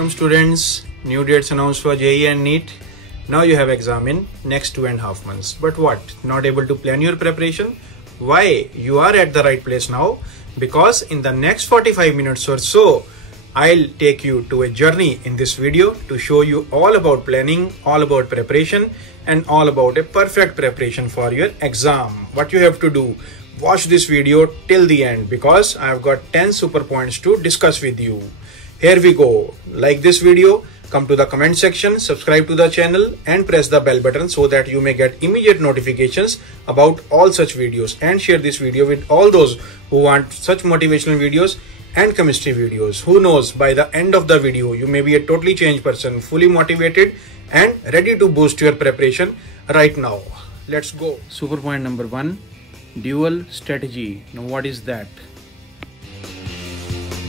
Welcome students, new dates announced for JEE and NEET. Now you have exam in next 2.5 months. But what? Not able to plan your preparation? Why? You are at the right place now, because in the next 45 minutes or so, I'll take you to a journey in this video to show you all about planning, all about preparation, and all about a perfect preparation for your exam. What you have to do, watch this video till the end, because I have got 10 super points to discuss with you. Here we go. Like this video, come to the comment section, subscribe to the channel and press the bell button so that you may get immediate notifications about all such videos, and share this video with all those who want such motivational videos and chemistry videos. Who knows, by the end of the video, you may be a totally changed person, fully motivated and ready to boost your preparation right now. Let's go. Super point number 1, dual strategy. Now what is that?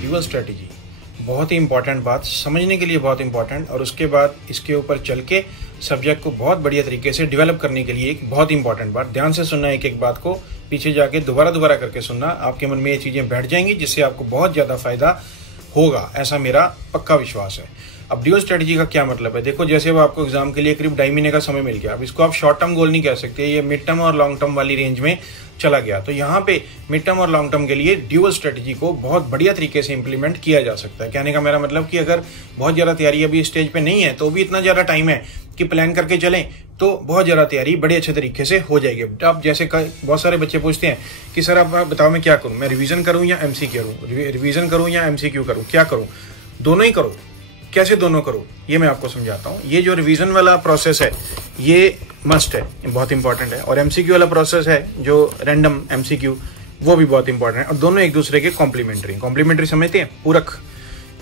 Dual strategy बहुत ही important बात, समझने के लिए बहुत important, और उसके बाद इसके ऊपर चल के सब्जेक्ट को बहुत बढ़िया तरीके से डेवलप करने के लिए एक बहुत इंपॉर्टेंट बात। ध्यान से सुनना, एक एक बात को पीछे जाके दोबारा करके सुनना, आपके मन में ये चीज़ें बैठ जाएंगी जिससे आपको बहुत ज़्यादा फायदा होगा, ऐसा मेरा पक्का विश्वास है। अब ड्यूअल स्ट्रेटजी का क्या मतलब है? देखो, जैसे अब आपको एग्जाम के लिए करीब 2.5 महीने का समय मिल गया। अब इसको आप शॉर्ट टर्म गोल नहीं कह सकते, ये मिड टर्म और लॉन्ग टर्म वाली रेंज में चला गया। तो यहाँ पे मिड टर्म और लॉन्ग टर्म के लिए ड्यूअल स्ट्रेटजी को बहुत बढ़िया तरीके से इंप्लीमेंट किया जा सकता है। कहने का मेरा मतलब कि अगर बहुत ज़्यादा तैयारी अभी स्टेज पे नहीं है तो भी इतना ज़्यादा टाइम है कि प्लान करके चलें तो बहुत ज़्यादा तैयारी बड़े अच्छे तरीके से हो जाएगी। अब जैसे बहुत सारे बच्चे पूछते हैं कि सर आप बताओ मैं क्या करूँ, मैं रिवीजन करूँ या एमसीक्यू करूँ, रिवीजन करूँ या एमसीक्यू करूँ, क्या करूँ? दोनों ही करो। कैसे दोनों करो, ये मैं आपको समझाता हूँ। ये जो रिवीजन वाला प्रोसेस है ये मस्ट है, बहुत इंपॉर्टेंट है, और एमसीक्यू वाला प्रोसेस है जो रैंडम एमसीक्यू, वो भी बहुत इंपॉर्टेंट है, और दोनों एक दूसरे के कॉम्प्लीमेंट्री समझते हैं, पूरक।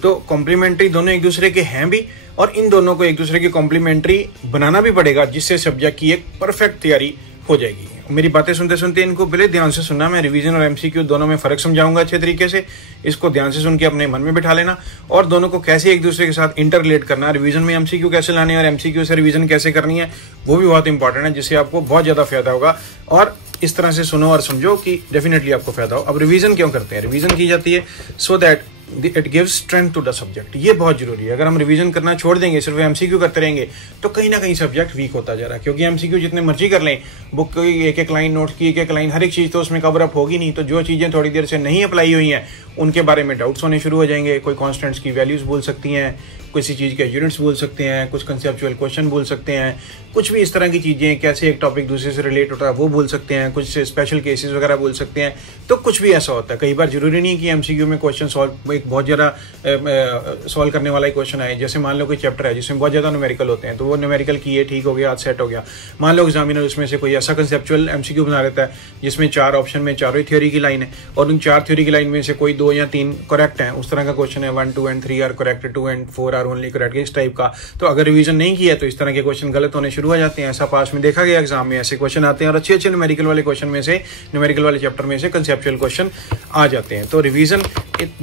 तो कॉम्प्लीमेंट्री दोनों एक दूसरे के हैं भी, और इन दोनों को एक दूसरे के कॉम्प्लीमेंट्री बनाना भी पड़ेगा, जिससे सब्जेक्ट की एक परफेक्ट तैयारी हो जाएगी। मेरी बातें सुनते सुनते इनको पहले ध्यान से सुनना। मैं रिवीजन और एमसीक्यू दोनों में फर्क समझाऊंगा अच्छे तरीके से, इसको ध्यान से सुन के अपने मन में बिठा लेना, और दोनों को कैसे एक दूसरे के साथ इंटर रिलेट करना, रिवीजन में एमसीक्यू कैसे लाने और एमसीक्यू से रिवीजन कैसे करनी है, वो भी बहुत इंपॉर्टेंट है, जिससे आपको बहुत ज्यादा फायदा होगा। और इस तरह से सुनो और समझो कि डेफिनेटली आपको फायदा हो। अब रिवीजन क्यों करते हैं? रिवीजन की जाती है so that it gives strength to the subject. ये बहुत जरूरी है। अगर हम रिवीजन करना छोड़ देंगे, सिर्फ एमसीक्यू करते रहेंगे, तो कहीं ना कहीं सब्जेक्ट वीक होता जा रहा है, क्योंकि एमसीक्यू जितने मर्जी कर लें, बुक की एक एक लाइन, नोट की एक एक लाइन, हर एक चीज़ तो उसमें कवर अप होगी नहीं। तो जो चीज़ें थोड़ी देर से नहीं अप्लाई हुई हैं उनके बारे में डाउट्स होने शुरू हो जाएंगे। कोई कॉन्स्टेंट्स की वैल्यूज भूल सकती हैं, किसी चीज़ के यूनिट्स भूल सकते हैं, कुछ कंसेप्चुअल क्वेश्चन भूल सकते हैं, कुछ भी इस तरह की चीज़ें, कैसे एक टॉपिक दूसरे से रिलेट होता है वो भूल सकते हैं, कुछ स्पेशल केसेस वगैरह भूल सकते हैं। तो कुछ भी ऐसा होता है। कई बार जरूरी नहीं है कि एमसीक्यू में क्वेश्चन सॉल्व, एक बहुत ज़्यादा सॉल्व करने वाला क्वेश्चन आए। जैसे मान लो कोई चैप्टर है जिसमें बहुत ज़्यादा न्यूमेरिकल होते हैं, तो वो न्यूमेरिकल किए, ठीक हो गया, आज सेट हो गया। मान लो एग्जामिनर उसमें से कोई ऐसा कंसेप्चुअल एमसीक्यू बना लेता है जिसमें 4 ऑप्शन में चारों ही थ्योरी की लाइन है, और उन 4 थ्योरी की लाइन में से कोई 2 या 3 करेक्ट हैं, उस तरह का क्वेश्चन है, 1, 2 and 3 are correct, 2 and 4 are only correct, इस टाइप का। तो अगर रिवीजन नहीं किया तो इस तरह के क्वेश्चन गलत होने शुरू हो जाते हैं। ऐसा पास में देखा गया, एग्जाम में ऐसे क्वेश्चन आते हैं, और अच्छे न्यूमेरिकल वाले क्वेश्चन में से, न्यूमेरिकल वाले चैप्टर में से कंसेप्चुअल क्वेश्चन आ जाते हैं। तो रिवीजन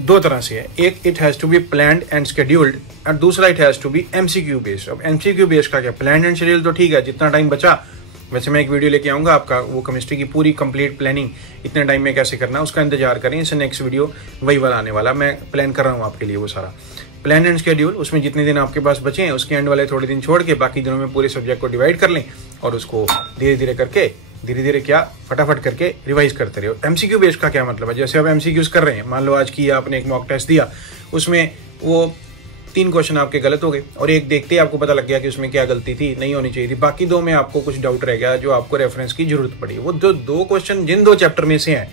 2 तरह से है, एक it has to be planned and scheduled, और दूसरा it has to be MCQ based. अब एमसीक्यू बेस्ड का क्या? प्लान्ड एंड शेड्यूल तो ठीक है, जितना टाइम बचा, वैसे मैं एक वीडियो लेके आऊंगा आपका, वो केमिस्ट्री की पूरी कंप्लीट प्लानिंग इतने टाइम में कैसे करना है, उसका इंतजार करें। इससे नेक्स्ट वीडियो वही वाला आने वाला, मैं प्लान कर रहा हूँ आपके लिए वो सारा प्लान एंड शेड्यूल। उसमें जितने दिन आपके पास बचे हैं उसके एंड वाले थोड़े दिन छोड़ के बाकी दिनों में पूरे सब्जेक्ट को डिवाइड कर लें, और उसको धीरे धीरे क्या फटाफट करके रिवाइज करते रहो। एमसीक्यू बेस्ड का क्या मतलब है? जैसे आप एमसीक्यूज कर रहे हैं, मान लो आज की आपने एक मॉक टेस्ट दिया, उसमें वो 3 क्वेश्चन आपके गलत हो गए, और एक देखते ही आपको पता लग गया कि उसमें क्या गलती थी, नहीं होनी चाहिए थी। बाकी 2 में आपको कुछ डाउट रह गया जो आपको रेफरेंस की जरूरत पड़ी। वो जो 2 क्वेश्चन जिन 2 चैप्टर में से हैं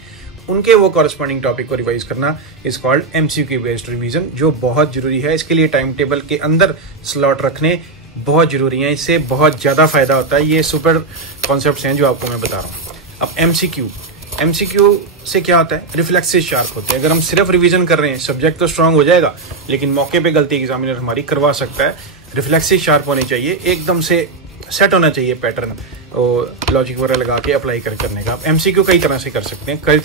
उनके वो कॉरस्पॉन्डिंग टॉपिक को रिवाइज करना is called MCQ based revision, जो बहुत जरूरी है। इसके लिए टाइम टेबल के अंदर स्लॉट रखने बहुत जरूरी है, इससे बहुत ज़्यादा फायदा होता है। ये सुपर कॉन्सेप्ट्स हैं जो आपको मैं बता रहा हूँ। अब एमसीक्यू से क्या होता है? रिफ्लेक्सेस शार्प होते हैं। अगर हम सिर्फ रिवीजन कर रहे हैं, सब्जेक्ट तो स्ट्रांग हो जाएगा, लेकिन मौके पे गलती एग्जामिनर हमारी करवा सकता है। रिफ्लेक्सेस शार्प होने चाहिए, एकदम से सेट होना चाहिए पैटर्न, और लॉजिक वगैरह लगा के अप्लाई करने का। एमसीक्यू कई तरह से कर सकते हैं, कई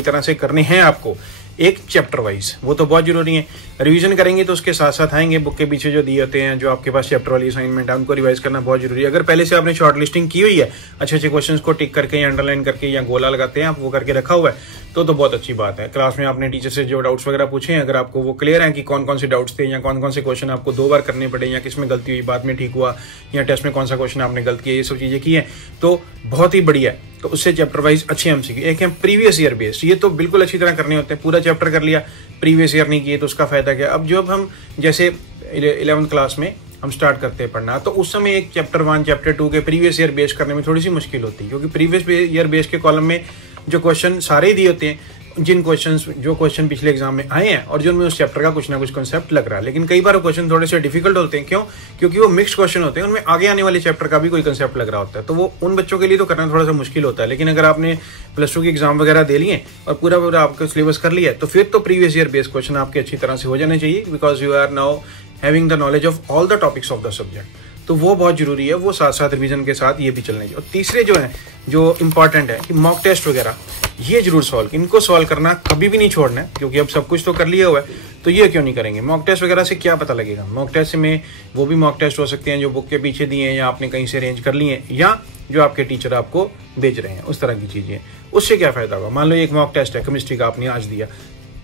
तरह से करने हैं आपको, एक चैप्टर वाइज, वो तो बहुत जरूरी है। रिवीजन करेंगे तो उसके साथ साथ आएंगे, बुक के पीछे जो दिए होते हैं, जो आपके पास चैप्टर वाली असाइनमेंट है, उनको रिवाइज करना बहुत जरूरी है। अगर पहले से आपने शॉर्ट लिस्टिंग की हुई है, अच्छे क्वेश्चन को टिक करके या अंडरलाइन करके या गोला लगाते हैं आप, वो करके रखा हुआ है, तो बहुत अच्छी बात है। क्लास में आपने टीचर से जो डाउट्स वगैरह पूछे हैं, अगर आपको वो क्लियर है कि कौन कौन से डाउट्स थे या कौन कौन से क्वेश्चन आपको 2 बार करने पड़े या किस में गलती हुई, बाद में ठीक हुआ, या टेस्ट में कौन सा क्वेश्चन आपने गलत किया, ये सब चीज़ें की हैं तो बहुत ही बढ़िया है। तो उससे चैप्टर वाइज अच्छे एमसीक्यू। एक है प्रीवियस ईयर बेस्ड, ये तो बिल्कुल अच्छी तरह करने होते हैं। पूरा चैप्टर कर लिया, प्रीवियस ईयर नहीं किए तो उसका फायदा क्या। अब जब हम जैसे 11th क्लास में हम स्टार्ट करते हैं पढ़ना, तो उस समय एक चैप्टर 1 चैप्टर 2 के प्रीवियस ईयर बेस करने में थोड़ी सी मुश्किल होती है, क्योंकि प्रीवियस ईयर बेस के कॉलम में जो क्वेश्चन सारे ही दिए होते हैं, जो क्वेश्चन पिछले एग्जाम में आए हैं और जिनमें उस चैप्टर का कुछ ना कुछ कॉन्सेप्ट लग रहा है। लेकिन कई बार क्वेश्चन थोड़े से डिफिकल्ट होते हैं। क्यों? क्योंकि वो मिक्स्ड क्वेश्चन होते हैं, उनमें आगे आने वाले चैप्टर का भी कोई कॉन्सेप्ट लग रहा होता है, तो वो उन बच्चों के लिए तो करना थोड़ा सा मुश्किल होता है। लेकिन अगर आपने +2 के एग्जाम वगैरह दे लिए और पूरा आपका सिलेबस कर लिया है, तो फिर तो प्रीवियस ईयर बेस्ड क्वेश्चन आपके अच्छी तरह से हो जाने चाहिए, because you are now having the knowledge of all the topics of the subject. तो वो बहुत जरूरी है, वो साथ साथ रिवीजन के साथ ये भी चलने चाहिए। और तीसरे जो है जो इंपॉर्टेंट है कि मॉक टेस्ट वगैरह ये जरूर इनको सॉल्व करना कभी भी नहीं छोड़ना है, क्योंकि अब सब कुछ तो कर लिया हुआ है, तो ये क्यों नहीं करेंगे। मॉक टेस्ट वगैरह से क्या पता लगेगा? मॉक टेस्ट में वो भी मॉक टेस्ट हो सकते हैं जो बुक के पीछे दिए हैं या आपने कहीं से अरेंज कर लिए हैं, या जो आपके टीचर आपको भेज रहे हैं, उस तरह की चीजें। उससे क्या फायदा होगा? मान लो एक मॉक टेस्ट है केमिस्ट्री का, आपने आज दिया,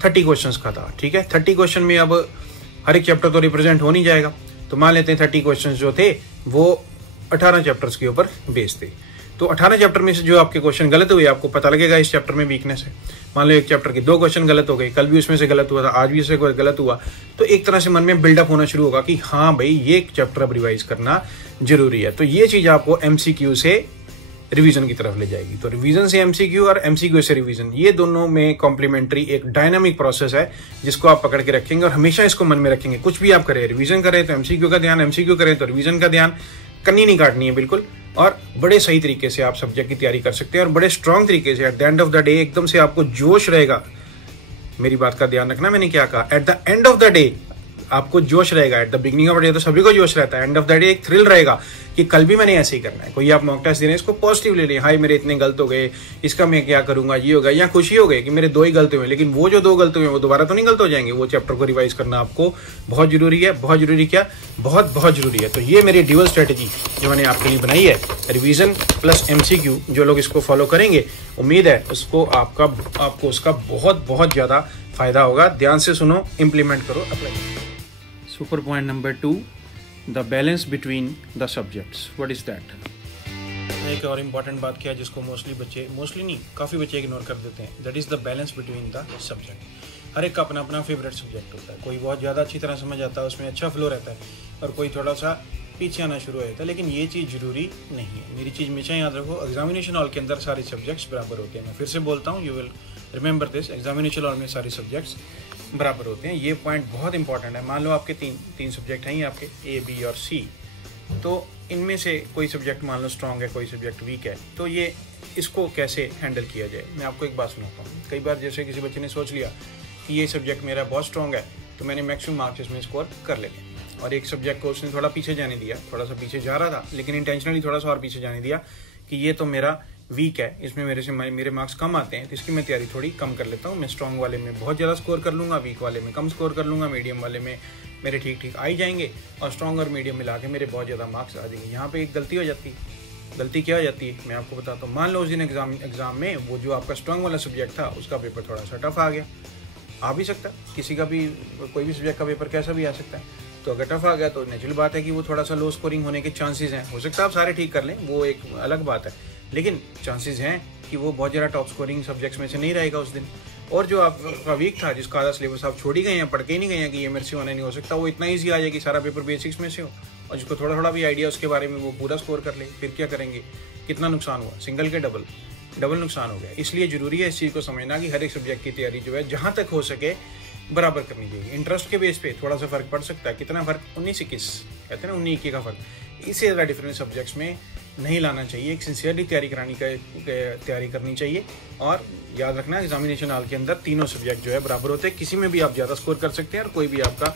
30 क्वेश्चन का था, ठीक है। 30 क्वेश्चन में अब हर एक चैप्टर तो रिप्रेजेंट हो नहीं जाएगा, तो मान लेते हैं 30 क्वेश्चन जो थे वो 18 चैप्टर्स के ऊपर बेस थे। तो 18 चैप्टर में से जो आपके क्वेश्चन गलत हुए, आपको पता लगेगा इस चैप्टर में वीकनेस है। मान लो एक चैप्टर के 2 क्वेश्चन गलत हो गए, कल भी उसमें से गलत हुआ था, आज भी उससे गलत हुआ, तो एक तरह से मन में बिल्डअप होना शुरू होगा कि हाँ भाई ये चैप्टर अब रिवाइज करना जरूरी है। तो ये चीज आपको एमसीक्यू से रिवीजन की तरफ ले जाएगी। तो रिवीजन से एमसीक्यू और एमसीक्यू से रिवीजन, ये दोनों में कॉम्प्लीमेंट्री एक डायनामिक प्रोसेस है जिसको आप पकड़ के रखेंगे और हमेशा इसको मन में रखेंगे। कुछ भी आप करें, रिवीजन करें तो एमसीक्यू का ध्यान, एमसीक्यू करें तो रिवीजन का ध्यान, कन्नी नहीं काटनी है बिल्कुल। और बड़े सही तरीके से आप सब्जेक्ट की तैयारी कर सकते हैं और बड़े स्ट्रांग तरीके से। At the end of the day एकदम से आपको जोश रहेगा, मेरी बात का ध्यान रखना मैंने क्या कहा, at the end of the day आपको जोश रहेगा। At the beginning of the day तो सभी को जोश रहता है, एंड ऑफ द डे एक थ्रिल रहेगा कि कल भी मैंने ऐसे ही करना है। कोई आप मॉक टेस्ट दे रहे हैं, इसको पॉजिटिव ले लें, हाय मेरे इतने गलत हो गए, इसका मैं क्या करूंगा, ये होगा, या खुशी हो गई कि मेरे 2 ही गलत हुए, लेकिन वो जो 2 गलत हुए वो दोबारा तो नहीं गलत हो जाएंगे। वो चैप्टर को रिवाइज करना आपको बहुत जरूरी है, बहुत जरूरी, क्या बहुत बहुत जरूरी है। तो ये मेरी ड्यूअल स्ट्रेटेजी जो मैंने आपके लिए बनाई है, रिवीजन प्लस एमसीक्यू, जो लोग इसको फॉलो करेंगे उम्मीद है उसको आपको उसका बहुत बहुत ज्यादा फायदा होगा। ध्यान से सुनो, इंप्लीमेंट करो, अप्लाई करो। Super point number 2, the balance between the subjects. What is that? एक और इम्पॉर्टेंट बात क्या है जिसको मोस्टली नहीं, काफ़ी बच्चे इग्नोर कर देते हैं, that is the balance between the subject. हर एक का अपना अपना फेवरेट सब्जेक्ट होता है। कोई बहुत ज़्यादा अच्छी तरह समझ आता है, उसमें अच्छा फ्लो रहता है, और कोई थोड़ा सा पीछे आना शुरू हो जाता है। लेकिन ये चीज़ जरूरी नहीं है। मेरी चीज़ हमेशा याद रखो, एग्जामिनेशन हॉल के अंदर सारे सब्जेक्ट्स बराबर होते हैं। मैं फिर से बोलता हूँ, you will remember this, examination hall में सारे सब्जेक्ट्स बराबर होते हैं। ये पॉइंट बहुत इंपॉर्टेंट है। मान लो आपके तीन सब्जेक्ट हैं, ये आपके A, B और C, तो इनमें से कोई सब्जेक्ट मान लो स्ट्रांग है, कोई सब्जेक्ट वीक है, तो ये इसको कैसे हैंडल किया जाए। मैं आपको एक बात सुनाता हूँ। कई बार जैसे किसी बच्चे ने सोच लिया कि ये सब्जेक्ट मेरा बहुत स्ट्रांग है, तो मैंने मैक्सिमम मार्क्स इसमें स्कोर कर लेंगे, और एक सब्जेक्ट को उसने थोड़ा पीछे जाने दिया, थोड़ा सा पीछे जा रहा था लेकिन इंटेंशनली थोड़ा सा और पीछे जाने दिया कि ये तो मेरा वीक है, इसमें मेरे मार्क्स कम आते हैं, तो इसकी मैं तैयारी थोड़ी कम कर लेता हूँ। मैं स्ट्रांग वाले में बहुत ज़्यादा स्कोर कर लूँगा, वीक वाले में कम स्कोर कर लूँगा, मीडियम वाले में मेरे ठीक ठीक आ ही जाएंगे, और स्ट्रांग और मीडियम मिला के मेरे बहुत ज़्यादा मार्क्स आ जाएंगे। यहाँ पे एक गलती हो जाती है। गलती क्या हो जाती है मैं आपको बताता हूँ। मान लो उस दिन एग्जाम में वो जो आपका स्ट्रांग वाला सब्जेक्ट था उसका पेपर थोड़ा सा टफ आ गया, आ भी सकता है, किसी का भी कोई भी सब्जेक्ट का पेपर कैसा भी आ सकता है। तो अगर टफ आ गया तो नेचुरल बात है कि वो थोड़ा सा लो स्कोरिंग होने के चांसेस हैं। हो सकता है आप सारे ठीक कर लें, वो एक अलग बात है, लेकिन चांसेस हैं कि वो बहुत ज़्यादा टॉप स्कोरिंग सब्जेक्ट्स में से नहीं रहेगा उस दिन। और जो आपका वीक था, जिसका आधा सिलेबस आप छोड़ ही गए हैं, पढ़ के ही नहीं गए हैं कि ये मेरे से होना नहीं हो सकता, वो इतना ईजी आ जाए कि सारा पेपर बेसिक्स में से हो, और जिसको थोड़ा थोड़ा भी आइडिया उसके बारे में वो पूरा स्कोर कर ले। फिर क्या करेंगे? कितना नुकसान हुआ? सिंगल के डबल नुकसान हो गया। इसलिए जरूरी है इस चीज़ को समझना कि हर एक सब्जेक्ट की तैयारी जो है जहाँ तक हो सके बराबर करनी चाहिए। इंटरेस्ट के बेस पे थोड़ा सा फर्क पड़ सकता है। कितना फर्क? 19-21 कहते हैं ना, 19-21 का फर्क। इससे ज़्यादा डिफरेंट सब्जेक्ट्स में नहीं लाना चाहिए। एक सिंसियरली तैयारी करनी चाहिए। और याद रखना, एग्जामिनेशन हॉल के अंदर तीनों सब्जेक्ट जो है बराबर होते हैं। किसी में भी आप ज़्यादा स्कोर कर सकते हैं और कोई भी आपका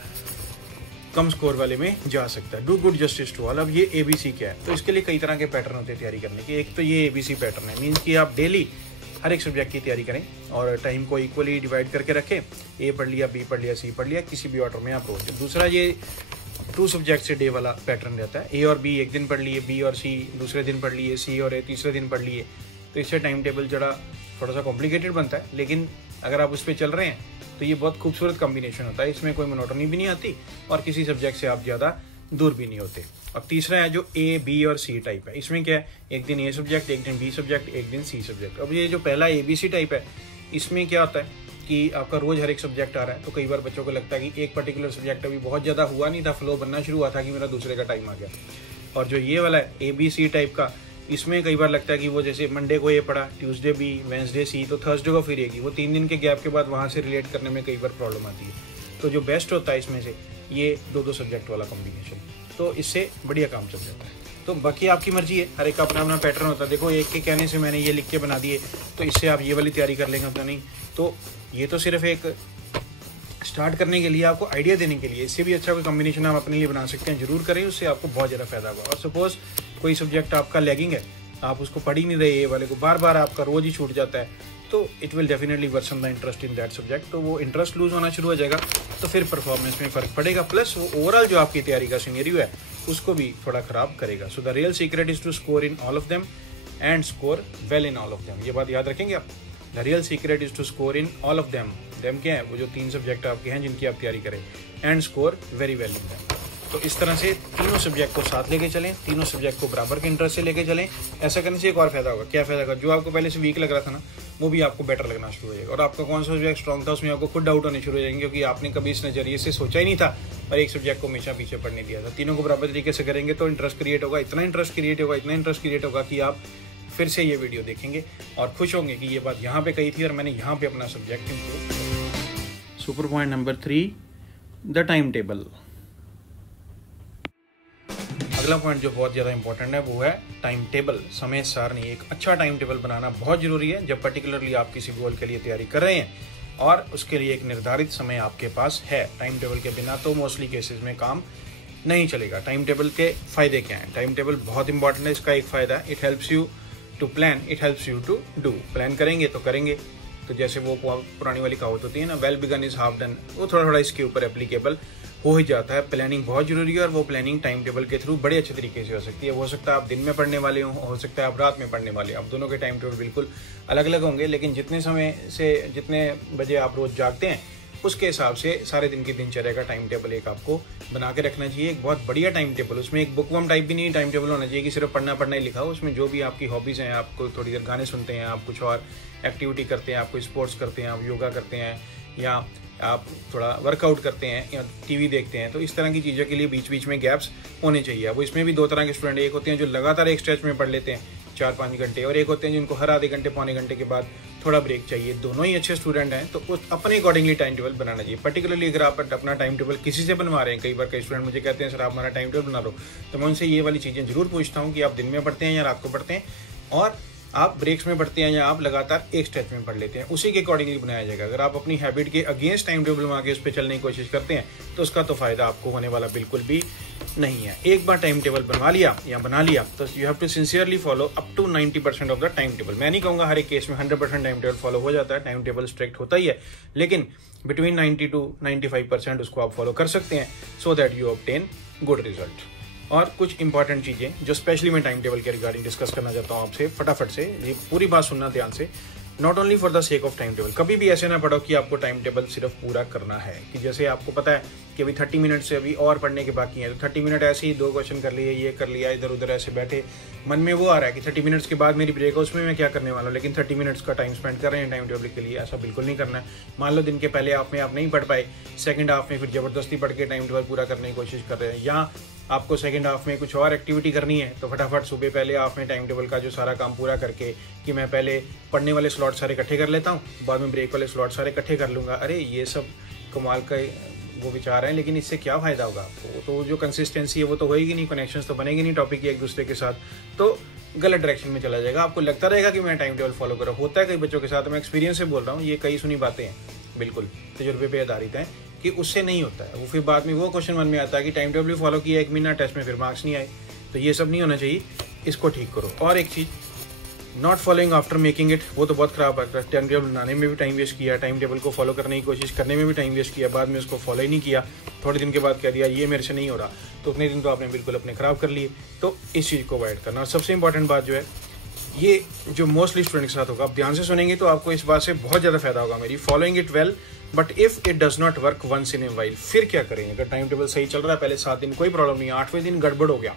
कम स्कोर वाले में जा सकता है। Do good justice to all. अब ये ABC क्या है? तो इसके लिए कई तरह के पैटर्न होते हैं तैयारी करने के। एक तो ये ABC पैटर्न है, मीन्स कि आप डेली हर एक सब्जेक्ट की तैयारी करें और टाइम को इक्वली डिवाइड करके रखें। A पढ़ लिया, B पढ़ लिया, C पढ़ लिया, किसी भी ऑर्डर में आप रोज। दूसरा ये 2 सब्जेक्ट से डे वाला पैटर्न रहता है। A और B एक दिन पढ़ लिए, B और C दूसरे दिन पढ़ लिए, C और A तीसरे दिन पढ़ लिए। तो इससे टाइम टेबल जरा थोड़ा सा कॉम्प्लिकेटेड बनता है, लेकिन अगर आप उस पर चल रहे हैं तो ये बहुत खूबसूरत कॉम्बिनेशन होता है। इसमें कोई मोनोटोनी भी नहीं आती और किसी सब्जेक्ट से आप ज़्यादा दूर भी नहीं होते। और तीसरा है जो ए, बी और सी टाइप है। इसमें क्या है, एक दिन ए सब्जेक्ट, एक दिन बी सब्जेक्ट, एक दिन सी सब्जेक्ट। अब ये जो पहला ABC टाइप है, इसमें क्या होता है कि आपका रोज हर एक सब्जेक्ट आ रहा है, तो कई बार बच्चों को लगता है कि एक पर्टिकुलर सब्जेक्ट अभी बहुत ज़्यादा हुआ नहीं था, फ्लो बनना शुरू हुआ था कि मेरा दूसरे का टाइम आ गया। और जो ये वाला है ABC टाइप का, इसमें कई बार लगता है कि वो जैसे मंडे को ये पढ़ा, ट्यूसडे बी, वेंसडे सी, तो थर्सडे को फिर एक ही, वो 3 दिन के गैप के बाद वहाँ से रिलेट करने में कई बार प्रॉब्लम आती है। तो जो बेस्ट होता है इसमें से ये 2-2 सब्जेक्ट वाला कॉम्बिनेशन, तो इससे बढ़िया काम चल जाता है। तो बाकी आपकी मर्जी है, हर एक का अपना अपना पैटर्न होता है। देखो एक के कहने से मैंने ये लिख के बना दिए, तो इससे आप ये वाली तैयारी कर लेंगे, अपना नहीं। तो ये तो सिर्फ एक स्टार्ट करने के लिए, आपको आइडिया देने के लिए। इससे भी अच्छा कोई कॉम्बिनेशन आप अपने लिए बना सकते हैं, जरूर करें, उससे आपको बहुत ज़्यादा फायदा होगा। और सपोज कोई सब्जेक्ट आपका लैगिंग है, आप उसको पढ़ ही नहीं रहे, ये वाले को बार बार आपका रोज ही छूट जाता है, तो it will definitely worsen the interest in that subject. तो वो इंटरेस्ट लूज होना शुरू हो जाएगा, तो फिर परफॉर्मेंस में फर्क पड़ेगा, प्लस वो ओवरऑल जो आपकी तैयारी का सिनेरियो है उसको भी थोड़ा खराब करेगा। So the real secret is to score in all of them and score well in all of them. ये बात याद रखेंगे आप। The real secret is to score in all of them. Them क्या है, वो जो 3 सब्जेक्ट आपके हैं जिनकी आप तैयारी करें, and score very well in them. तो इस तरह से तीनों सब्जेक्ट को साथ लेके चलें, तीनों सब्जेक्ट को बराबर के इंटरेस्ट से लेके चलें। ऐसा करने से एक और फायदा होगा। क्या फायदा होगा, जो आपको पहले से वीक लग रहा था ना, वो भी आपको बेटर लगना शुरू हो जाएगा। और आपका कौन सा सब्जेक्ट स्ट्रॉन्ग था उसमें आपको खुद डाउट होने शुरू हो जाएंगे, क्योंकि आपने कभी इस नजरिए से सोचा ही नहीं था और एक सब्जेक्ट को हमेशा पीछे पढ़ने दिया था। तीनों को बराबर तरीके से करेंगे तो इंटरेस्ट क्रिएट होगा, इतना इंटरेस्ट क्रिएट होगा, इतना इंटरेस्ट क्रिएट होगा कि आप फिर से ये वीडियो देखेंगे और खुश होंगे कि ये बात यहाँ पे कही थी और मैंने यहाँ पे अपना subject improve. Super point number 3, the time table. अगला पॉइंट जो बहुत ज़्यादा इंपॉर्टेंट है वो है टाइम टेबल, समय सारणी। एक अच्छा टाइम टेबल बनाना बहुत ज़रूरी है जब पर्टिकुलरली आप किसी गोल के लिए तैयारी कर रहे हैं और उसके लिए एक निर्धारित समय आपके पास है। टाइम टेबल के बिना तो मोस्टली केसेस में काम नहीं चलेगा। टाइम टेबल के फ़ायदे क्या हैं? टाइम टेबल बहुत इंपॉर्टेंट है। इसका एक फ़ायदा है, it helps you to plan, it helps you to do. Plan करेंगे तो करेंगे, तो जैसे वो पुरानी वाली कहावत होती है ना, well begun is half done, वो थोड़ा थोड़ा इसके ऊपर एप्लीकेबल हो ही जाता है। प्लानिंग बहुत जरूरी है और वो प्लानिंग टाइम टेबल के थ्रू बड़े अच्छे तरीके से हो सकती है। हो सकता है आप दिन में पढ़ने वाले हो सकता है आप रात में पढ़ने वाले हो, आप दोनों के टाइम टेबल बिल्कुल अलग अलग होंगे, लेकिन जितने बजे आप रोज जागते हैं उसके हिसाब से सारे दिन की दिनचर्या का टाइम टेबल एक आपको बना के रखना चाहिए। एक बहुत बढ़िया टाइम टेबल, उसमें एक बुकवर्म टाइप भी नहीं टाइम टेबल होना चाहिए कि सिर्फ पढ़ना ही लिखा हो। उसमें जो भी आपकी हॉबीज़ हैं, आपको थोड़ी देर गाने सुनते हैं, आप कुछ और एक्टिविटी करते हैं, आप कोई स्पोर्ट्स करते हैं, आप योगा करते हैं, या आप थोड़ा वर्कआउट करते हैं या टीवी देखते हैं, तो इस तरह की चीज़ों के लिए बीच बीच में गैप्स होने चाहिए। अब इसमें भी 2 तरह के स्टूडेंट, एक होते हैं जो लगातार एक स्ट्रेच में पढ़ लेते हैं 4-5 घंटे, और एक होते हैं जिनको हर आधे घंटे पौने घंटे के बाद थोड़ा ब्रेक चाहिए। दोनों ही अच्छे स्टूडेंट हैं, तो उस अपने अकॉर्डिंगली टाइम टेबल बनाना चाहिए। पर्टिकुलरली अगर आप अपना टाइम टेबल किसी से बनवा रहे हैं, कई बार कई स्टूडेंट मुझे कहते हैं सर आप हमारा टाइम टेबल बना दो, तो मैं उनसे ये वाली चीज़ें जरूर पूछता हूँ कि आप दिन में पढ़ते हैं या रात को पढ़ते हैं, और आप ब्रेक्स में पढ़ते हैं या आप लगातार एक स्ट्रेच में पढ़ लेते हैं, उसी के अकॉर्डिंगली बनाया जाएगा। अगर आप अपनी हैबिट के अगेंस्ट टाइम टेबल बना के उस पर चलने की कोशिश करते हैं तो उसका तो फायदा आपको होने वाला बिल्कुल भी नहीं है। एक बार टाइम टेबल बनवा लिया या बना लिया तो you have to sincerely follow up to 90% of the time table. मैं नहीं कहूँगा हर एक केस में 100% टाइम टेबल फॉलो हो जाता है, टाइम टेबल स्ट्रिक्ट होता ही है, लेकिन बिटवीन 90 to 95% उसको आप फॉलो कर सकते हैं, so that you obtain good result. और कुछ इंपॉर्टेंट चीज़ें जो स्पेशली मैं टाइम टेबल के रिगार्डिंग डिस्कस करना चाहता हूँ आपसे, फटाफट से ये पूरी बात सुनना ध्यान से। Not only for the sake of time table, कभी भी ऐसे ना पढ़ो कि आपको टाइम टेबल सिर्फ पूरा करना है, कि जैसे आपको पता है कि अभी 30 मिनट से अभी और पढ़ने के बाकी हैं, तो 30 मिनट ऐसे ही 2 क्वेश्चन कर लिए, ये कर लिया, इधर उधर ऐसे बैठे, मन में वो आ रहा है कि 30 मिनट्स के बाद मेरी ब्रेक है, उसमें मैं क्या करने वाला हूँ, लेकिन 30 मिनट्स का टाइम स्पेंड कर रहे हैं टाइम टेबल के लिए। ऐसा बिल्कुल नहीं करना है। मान लो दिन के पहले हाफ में आप नहीं पढ़ पाए, सेकंड हाफ में फिर ज़बरदस्ती पढ़ के टाइम टेबल पूरा करने की कोशिश कर रहे हैं, या आपको सेकंड हाफ में कुछ और एक्टिविटी करनी है, तो फटाफट सुबह पहले हाफ में टाइम टेबल का जो सारा काम पूरा करके कि मैं पहले पढ़ने वाले स्लॉट सारे इकट्ठे कर लेता हूँ, बाद में ब्रेक वाले स्लॉट सारे इकट्ठे कर लूँगा। अरे ये सब कमाल का वो विचार है, लेकिन इससे क्या फ़ायदा होगा आपको? तो जो कंसिस्टेंसी है वो तो होएगी नहीं, कनेक्शंस तो बनेगी नहीं टॉपिक के एक दूसरे के साथ, तो गलत डायरेक्शन में चला जाएगा। आपको लगता रहेगा कि मैं टाइम टेबल फॉलो कर रहा हूँ, होता है कई बच्चों के साथ, मैं एक्सपीरियंस से बोल रहा हूँ, ये कई सुनी बातें हैं, बिल्कुल तजुर्बे पे आधारित हैं, कि उससे नहीं होता है। वो फिर बाद में वो क्वेश्चन मन में आता है कि टाइम टेबल फॉलो किया 1 महीना, टेस्ट में फिर मार्क्स नहीं आए, तो ये सब नहीं होना चाहिए, इसको ठीक करो। और एक चीज़, not following after making it, वो तो बहुत ख़राब है। टाइम टेबल बनाने में भी टाइम वेस्ट किया, टाइम टेबल को फॉलो करने की कोशिश करने में भी टाइम वेस्ट किया, बाद में उसको फॉलो ही नहीं किया, थोड़े दिन के बाद कह दिया ये मेरे से नहीं हो रहा, तो उतने दिन तो आपने बिल्कुल अपने ख़राब कर लिए। तो इस चीज़ को अवॉइड करना। और सबसे इंपॉर्टेंट बात जो है, ये जो मोस्टली स्टूडेंट के साथ होगा, आप ध्यान से सुनेंगे तो आपको इस बात से बहुत ज़्यादा फायदा होगा मेरी। Following it well but if it does not work once in a while, फिर क्या करेंगे? अगर टाइम टेबल सही चल रहा है पहले 7 दिन कोई प्रॉब्लम नहीं है, 8वें दिन गड़बड़ हो गया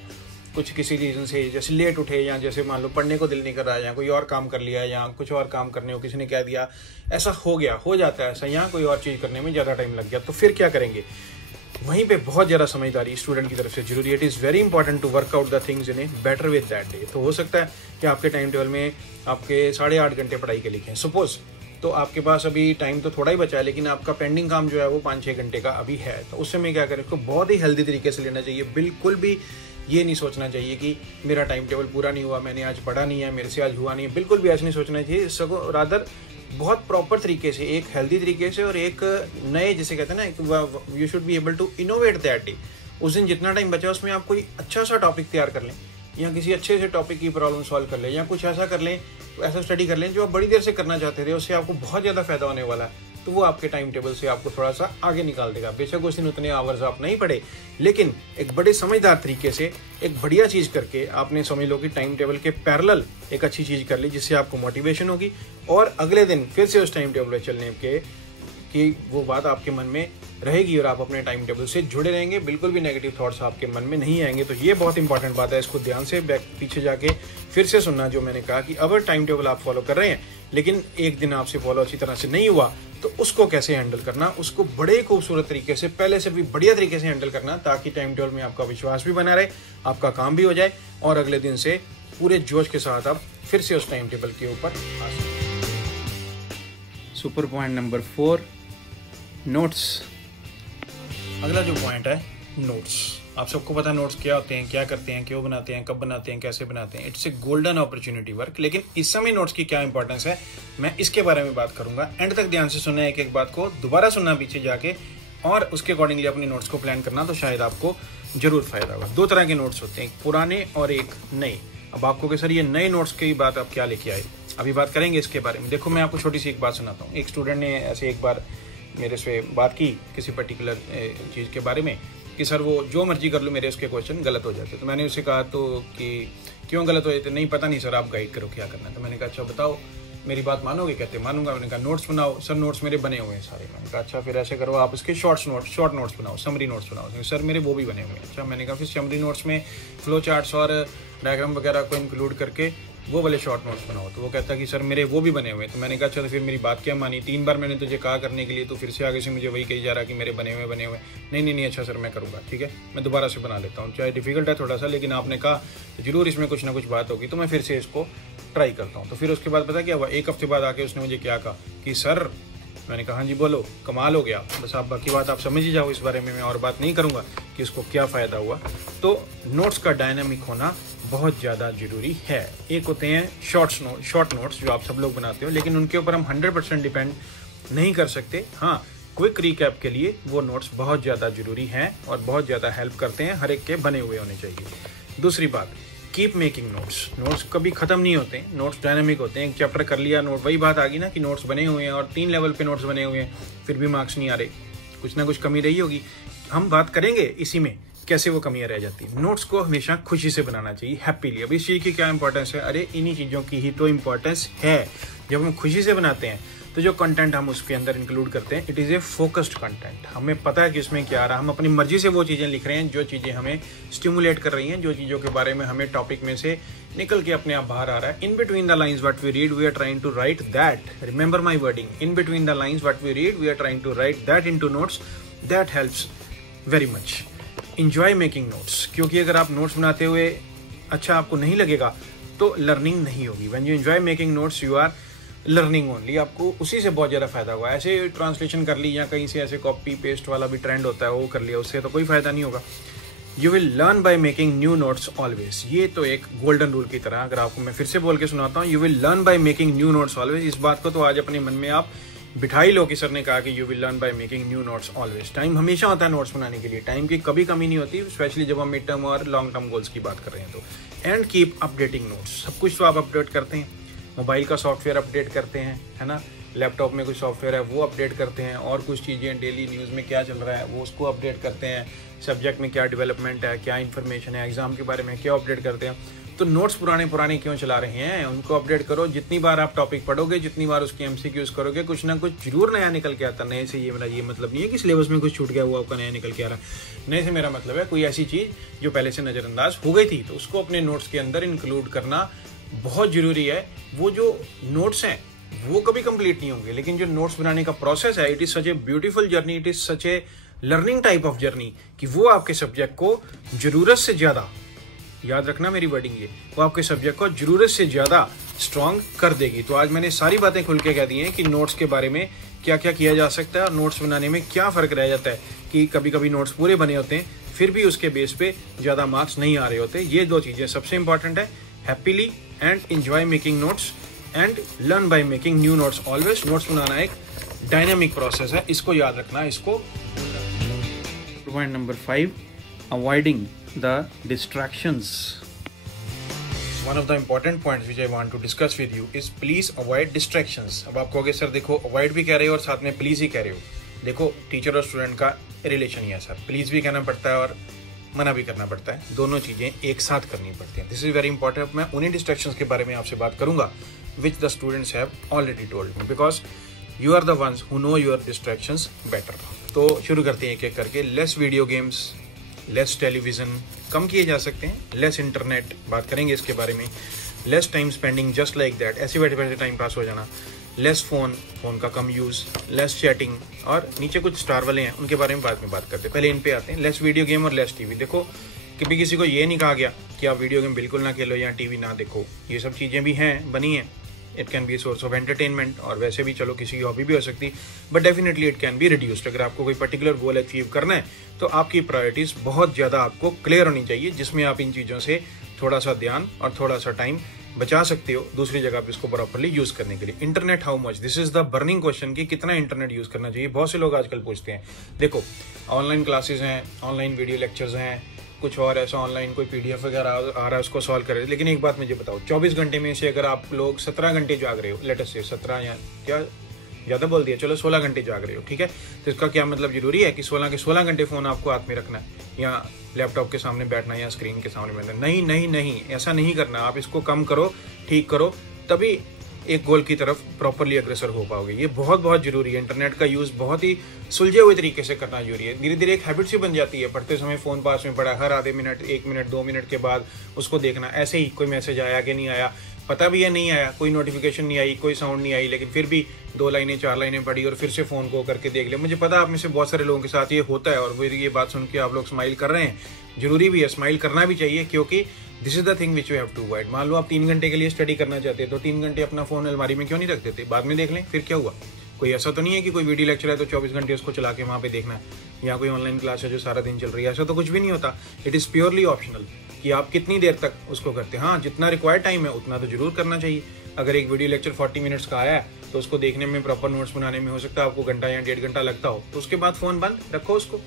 कुछ किसी रीज़न से, जैसे लेट उठे या जैसे मान लो पढ़ने को दिल नहीं कर रहा है या कोई और काम कर लिया या कुछ और काम करने को किसी ने कह दिया, ऐसा हो गया, हो जाता है ऐसा, यहाँ कोई और चीज़ करने में ज़्यादा टाइम लग गया, तो फिर क्या करेंगे? वहीं पे बहुत ज़्यादा समझदारी स्टूडेंट की तरफ से जरूरी है। It is very important to work out the things in a better with that day. तो हो सकता है कि आपके टाइम टेबल में आपके 8.5 घंटे पढ़ाई के लिखे हैं सपोज, तो आपके पास अभी टाइम तो थोड़ा ही बचा है लेकिन आपका पेंडिंग काम जो है वो 5-6 घंटे का अभी है, तो उस समय क्या करें? उसको बहुत ही हेल्दी तरीके से लेना चाहिए। बिल्कुल भी ये नहीं सोचना चाहिए कि मेरा टाइम टेबल पूरा नहीं हुआ, मैंने आज पढ़ा नहीं है, मेरे से आज हुआ नहीं है, बिल्कुल भी ऐसा नहीं सोचना चाहिए। सगों रादर बहुत प्रॉपर तरीके से, एक हेल्दी तरीके से और एक नए, जिसे कहते हैं ना, you should be able to innovate that day. उस दिन जितना टाइम बचा उसमें आप कोई अच्छा सा टॉपिक तैयार कर लें या किसी अच्छे से टॉपिक की प्रॉब्लम सॉल्व कर लें या कुछ ऐसा कर लें, ऐसा स्टडी कर लें जो आप बड़ी देर से करना चाहते थे, उससे आपको बहुत ज़्यादा फायदा होने वाला है। तो वो आपके टाइम टेबल से आपको थोड़ा सा आगे निकाल देगा। बेशक उस दिन उतने आवर्स आप नहीं पढ़े, लेकिन एक बड़े समझदार तरीके से एक बढ़िया चीज़ करके आपने समझ लो कि टाइम टेबल के पैरेलल एक अच्छी चीज़ कर ली, जिससे आपको मोटिवेशन होगी और अगले दिन फिर से उस टाइम टेबल पर चलने के कि वो बात आपके मन में रहेगी और आप अपने टाइम टेबल से जुड़े रहेंगे, बिल्कुल भी नेगेटिव थॉट्स आपके मन में नहीं आएंगे। तो ये बहुत इंपॉर्टेंट बात है, इसको ध्यान से पीछे जाके फिर से सुनना। जो मैंने कहा कि अगर टाइम टेबल आप फॉलो कर रहे हैं लेकिन एक दिन आपसे फॉलो अच्छी तरह से नहीं हुआ, तो उसको कैसे हैंडल करना, उसको बड़े खूबसूरत तरीके से, पहले से भी बढ़िया तरीके से हैंडल करना, ताकि टाइम टेबल में आपका विश्वास भी बना रहे, आपका काम भी हो जाए और अगले दिन से पूरे जोश के साथ आप फिर से उस टाइम टेबल के ऊपर आ सकते। Super point number 4, notes. अगला जो पॉइंट है नोट्स। आप सबको पता है नोट्स क्या होते हैं, क्या करते हैं, क्यों बनाते हैं, कब बनाते हैं, कैसे बनाते हैं। It's a golden opportunity work. लेकिन इस समय नोट्स की क्या इंपॉर्टेंस है, मैं इसके बारे में बात करूंगा। एंड तक ध्यान से सुनना, एक एक बात को दोबारा सुनना पीछे जाके और उसके अकॉर्डिंगली अपने नोट्स को प्लान करना, तो शायद आपको जरूर फायदा होगा। 2 तरह के नोट्स होते हैं, एक पुराने और एक नए। अब आपको कि सर ये नए नोट्स की बात आप क्या लेके आए, अभी बात करेंगे इसके बारे में। देखो मैं आपको छोटी सी एक बात सुनाता हूँ। एक स्टूडेंट ने ऐसे एक बार मेरे से बात की किसी पर्टिकुलर चीज़ के बारे में कि सर वो जो मर्जी कर लो मेरे उसके क्वेश्चन गलत हो जाते। तो मैंने उससे कहा तो कि क्यों गलत हो जाते? नहीं पता नहीं सर, आप गाइड करो क्या करना है। तो मैंने कहा अच्छा बताओ, मेरी बात मानोगे? कहते मानूंगा। मैंने कहा नोट्स बनाओ। सर नोट्स मेरे बने हुए हैं सारे। मैंने कहा अच्छा फिर ऐसे करो, आप उसके शॉर्ट नोट्स बनाओ, समरी नोट्स बनाओ। सर मेरे वो भी बने हुए हैं। अच्छा मैंने कहा फिर समरी नोट्स में फ्लो चार्ट्स और डायग्राम वगैरह को इंक्लूड करके वो वाले शॉर्ट नोट्स बनाओ। तो वो कहता कि सर मेरे वो भी बने हुए हैं। तो मैंने कहा अच्छा तो फिर मेरी बात क्या मानी? 3 बार मैंने तुझे कहा करने के लिए, तो फिर से आगे से मुझे वही कही जा रहा कि मेरे बने हुए। नहीं अच्छा सर मैं करूँगा, ठीक है मैं दोबारा से बना लेता हूँ, चाहे डिफिकल्ट है थोड़ा सा, लेकिन आपने कहा तो जरूर इसमें कुछ ना कुछ बात होगी, तो मैं फिर से इसको ट्राई करता हूँ। तो फिर उसके बाद पता क्या हुआ, 1 हफ्ते बाद आके उसने मुझे क्या कहा कि सर, मैंने कहा हाँ जी बोलो, कमाल हो गया। बस आप बाकी बात आप समझ ही जाओ, इस बारे में मैं और बात नहीं करूँगा कि उसको क्या फ़ायदा हुआ। तो नोट्स का डायनामिक होना बहुत ज़्यादा ज़रूरी है। एक होते हैं शॉर्ट नोट्स जो आप सब लोग बनाते हो, लेकिन उनके ऊपर हम 100% डिपेंड नहीं कर सकते। हाँ, क्विक रिकैप के लिए वो नोट्स बहुत ज़्यादा ज़रूरी हैं और बहुत ज़्यादा हेल्प करते हैं। हर एक के बने हुए होने चाहिए। दूसरी बात, कीप मेकिंग नोट्स कभी ख़त्म नहीं होते। नोट्स डायनामिक होते हैं। एक चैप्टर कर लिया नोट, वही बात आ गई ना कि नोट्स बने हुए हैं और 3 लेवल पे नोट्स बने हुए हैं, फिर भी मार्क्स नहीं आ रहे, कुछ ना कुछ कमी रही होगी। हम बात करेंगे इसी में कैसे वो कमियां रह जाती है। नोट्स को हमेशा खुशी से बनाना चाहिए, हैप्पीली। अब इस चीज़ की क्या इंपॉर्टेंस है? अरे इन्हीं चीज़ों की ही तो इम्पोर्टेंस है। जब हम खुशी से बनाते हैं तो जो कंटेंट हम उसके अंदर इंक्लूड करते हैं, it is a focused content. हमें पता है कि इसमें क्या आ रहा है, हम अपनी मर्जी से वो चीज़ें लिख रहे हैं जो चीज़ें हमें स्टिमुलेट कर रही हैं, जो चीज़ों के बारे में हमें टॉपिक में से निकल के अपने आप बाहर आ रहा है। In between the lines what we read we are trying to write that, remember my wording, in between the lines what we read we are trying to write that into notes. That helps very much. Enjoy making notes, क्योंकि अगर आप notes बनाते हुए अच्छा आपको नहीं लगेगा तो लर्निंग नहीं होगी। When you enjoy making notes you are learning only. आपको उसी से बहुत ज़्यादा फायदा हुआ। ऐसे ट्रांसलेशन कर ली या कहीं से ऐसे कॉपी पेस्ट वाला भी ट्रेंड होता है वो कर लिया, उससे तो कोई फायदा नहीं होगा। You will learn by making new notes always. ये तो एक गोल्डन रूल की तरह, अगर आपको मैं फिर से बोल के सुनाता हूँ, you will learn by making new notes always. इस बात को तो आज अपने मन में आप बिठाई लो कि सर ने कहा कि you will learn by making new notes always. Time हमेशा होता है नोट्स बनाने के लिए, टाइम की कभी कमी नहीं होती, स्पेशली जब हम मिड टर्म और लॉन्ग टर्म गोल्स की बात कर रहे हैं तो। And keep updating notes. सब कुछ तो आप अपडेट करते हैं, मोबाइल का सॉफ्टवेयर अपडेट करते हैं, है ना, लैपटॉप में कुछ सॉफ्टवेयर है वो अपडेट करते हैं, और कुछ चीज़ें डेली न्यूज़ में क्या चल रहा है वो उसको अपडेट करते हैं, सब्जेक्ट में क्या डेवलपमेंट है, क्या इन्फॉर्मेशन है, एग्जाम के बारे में क्या अपडेट करते हैं। तो नोट्स पुराने क्यों चला रहे हैं, उनको अपडेट करो। जितनी बार आप टॉपिक पढ़ोगे, जितनी बार उसकी एमसीक्यूज करोगे, कुछ ना कुछ जरूर नया निकल के आता। नए से ये मेरा ये मतलब नहीं है कि सिलेबस में कुछ छूट गया हुआ आपका नया निकल के आ रहा है। नए से मेरा मतलब है कोई ऐसी चीज जो पहले से नजरअंदाज हो गई थी, तो उसको अपने नोट्स के अंदर इंक्लूड करना बहुत जरूरी है। वो जो नोट्स हैं वो कभी कंप्लीट नहीं होंगे, लेकिन जो नोट्स बनाने का प्रोसेस है, it is such a beautiful journey, it is such A learning type of journey कि वो आपके सब्जेक्ट को जरूरत से ज्यादा, याद रखना मेरी वर्डिंग ये, वो आपके सब्जेक्ट को जरूरत से ज्यादा स्ट्रांग कर देगी। तो आज मैंने सारी बातें खुल के कह दी हैं कि नोट्स के बारे में क्या क्या किया जा सकता है और नोट्स बनाने में क्या फर्क रह जाता है। कि कभी कभी नोट्स पूरे बने होते हैं फिर भी उसके बेस पे ज्यादा मार्क्स नहीं आ रहे होते। ये दो चीजें सबसे इंपॉर्टेंट है, happily and enjoy making notes and learn by making new notes always. Notes बनाना एक डायनामिक प्रोसेस है, इसको याद रखना। इसको point number 5, avoiding the distractions. One of the important points which I want to discuss with you is please avoid distractions. अब आप कहोगे सर देखो अवॉइड भी कह रहे हो और साथ में प्लीज ही कह रहे हो। देखो टीचर और स्टूडेंट का रिलेशन ही है सर, प्लीज भी कहना पड़ता है और मना भी करना पड़ता है, दोनों चीजें एक साथ करनी पड़ती हैं। This is very important. मैं उन्हीं डिस्ट्रैक्शंस के बारे में आपसे बात करूंगा which the students have already told me, because you are the ones who know your distractions better. तो शुरू करते हैं एक एक करके। Less video games, less television कम किए जा सकते हैं, लेस इंटरनेट, बात करेंगे इसके बारे में। Less time spending just like that, ऐसे बैठे बैठे टाइम पास हो जाना। लेस फोन का कम यूज, लेस चैटिंग, और नीचे कुछ स्टार वाले हैं उनके बारे में बाद में बात करते हैं, पहले इन पे आते हैं। लेस वीडियो गेम और लेस टीवी। देखो कभी किसी को ये नहीं कहा गया कि आप वीडियो गेम बिल्कुल ना खेलो या टीवी ना देखो, ये सब चीजें भी हैं, बनी हैं। It can be a source of entertainment, और वैसे भी चलो किसी की हॉबी भी हो सकती, but definitely it can be reduced. अगर आपको कोई पर्टिकुलर गोल अचीव करना है तो आपकी प्रायोरिटीज बहुत ज्यादा आपको क्लियर होनी चाहिए, जिसमें आप इन चीजों से थोड़ा सा ध्यान और थोड़ा सा टाइम बचा सकते हो दूसरी जगह पे इसको प्रॉपर्ली यूज करने के लिए। Internet how much, this is the burning question कि कितना इंटरनेट यूज करना चाहिए। बहुत से लोग आजकल पूछते हैं। देखो ऑनलाइन क्लासेस हैं, ऑनलाइन वीडियो लेक्चर्स हैं, कुछ और ऐसा ऑनलाइन कोई पीडीएफ वगैरह आ रहा है उसको सॉल्व करें। लेकिन एक बात मुझे बताओ, 24 घंटे में से अगर आप लोग 17 घंटे जाग रहे हो, लेट्स से 17 या क्या ज़्यादा बोल दिया, चलो 16 घंटे जाग रहे हो, ठीक है, तो इसका क्या मतलब जरूरी है कि 16 के 16 घंटे फ़ोन आपको हाथ में रखना है या लैपटॉप के सामने बैठना है या स्क्रीन के सामने बैठना? नहीं नहीं नहीं, ऐसा नहीं करना। आप इसको कम करो, ठीक करो, तभी एक गोल की तरफ प्रॉपरली अग्रसर हो पाओगे। ये बहुत बहुत जरूरी है। इंटरनेट का यूज़ बहुत ही सुलझे हुए तरीके से करना जरूरी है। धीरे धीरे एक हैबिट सी बन जाती है, पढ़ते समय फ़ोन पास में पड़ा, हर आधे मिनट, 1 मिनट, 2 मिनट के बाद उसको देखना। ऐसे ही कोई मैसेज आया कि नहीं आया, पता भी है नहीं आया, कोई नोटिफिकेशन नहीं आई, कोई साउंड नहीं आई, लेकिन फिर भी 2 लाइनें 4 लाइनें पढ़ी और फिर से फ़ोन को करके देख लिया। मुझे पता आप में से बहुत सारे लोगों के साथ ये होता है, और वो ये बात सुन के आप लोग स्माइल कर रहे हैं। जरूरी भी है, स्माइल करना भी चाहिए, क्योंकि this is the thing which you have to avoid. मान लो आप 3 घंटे के लिए स्टडी करना चाहते हैं, तो 3 घंटे अपना फोन अलमारी में क्यों नहीं रख देते, बाद में देख लें, फिर क्या हुआ। कोई ऐसा तो नहीं है कि कोई वीडियो लेक्चर है तो 24 घंटे उसको चला के वहाँ पे देखना है, या कोई ऑनलाइन क्लास है जो सारा दिन चल रही है, ऐसा तो कुछ भी नहीं होता। इट इज़ प्योरली ऑप्शनल कि आप कितनी देर तक उसको करते हैं। हाँ, जितना रिक्वायर्ड टाइम है उतना तो जरूर करना चाहिए। अगर एक वीडियो लेक्चर 40 मिनट्स का आया है तो उसको देखने में, प्रॉपर नोट्स बनाने में हो सकता है आपको घंटा या 1.5 घंटा लगता हो, तो उसके बाद फ़ोन बंद रखो उसको।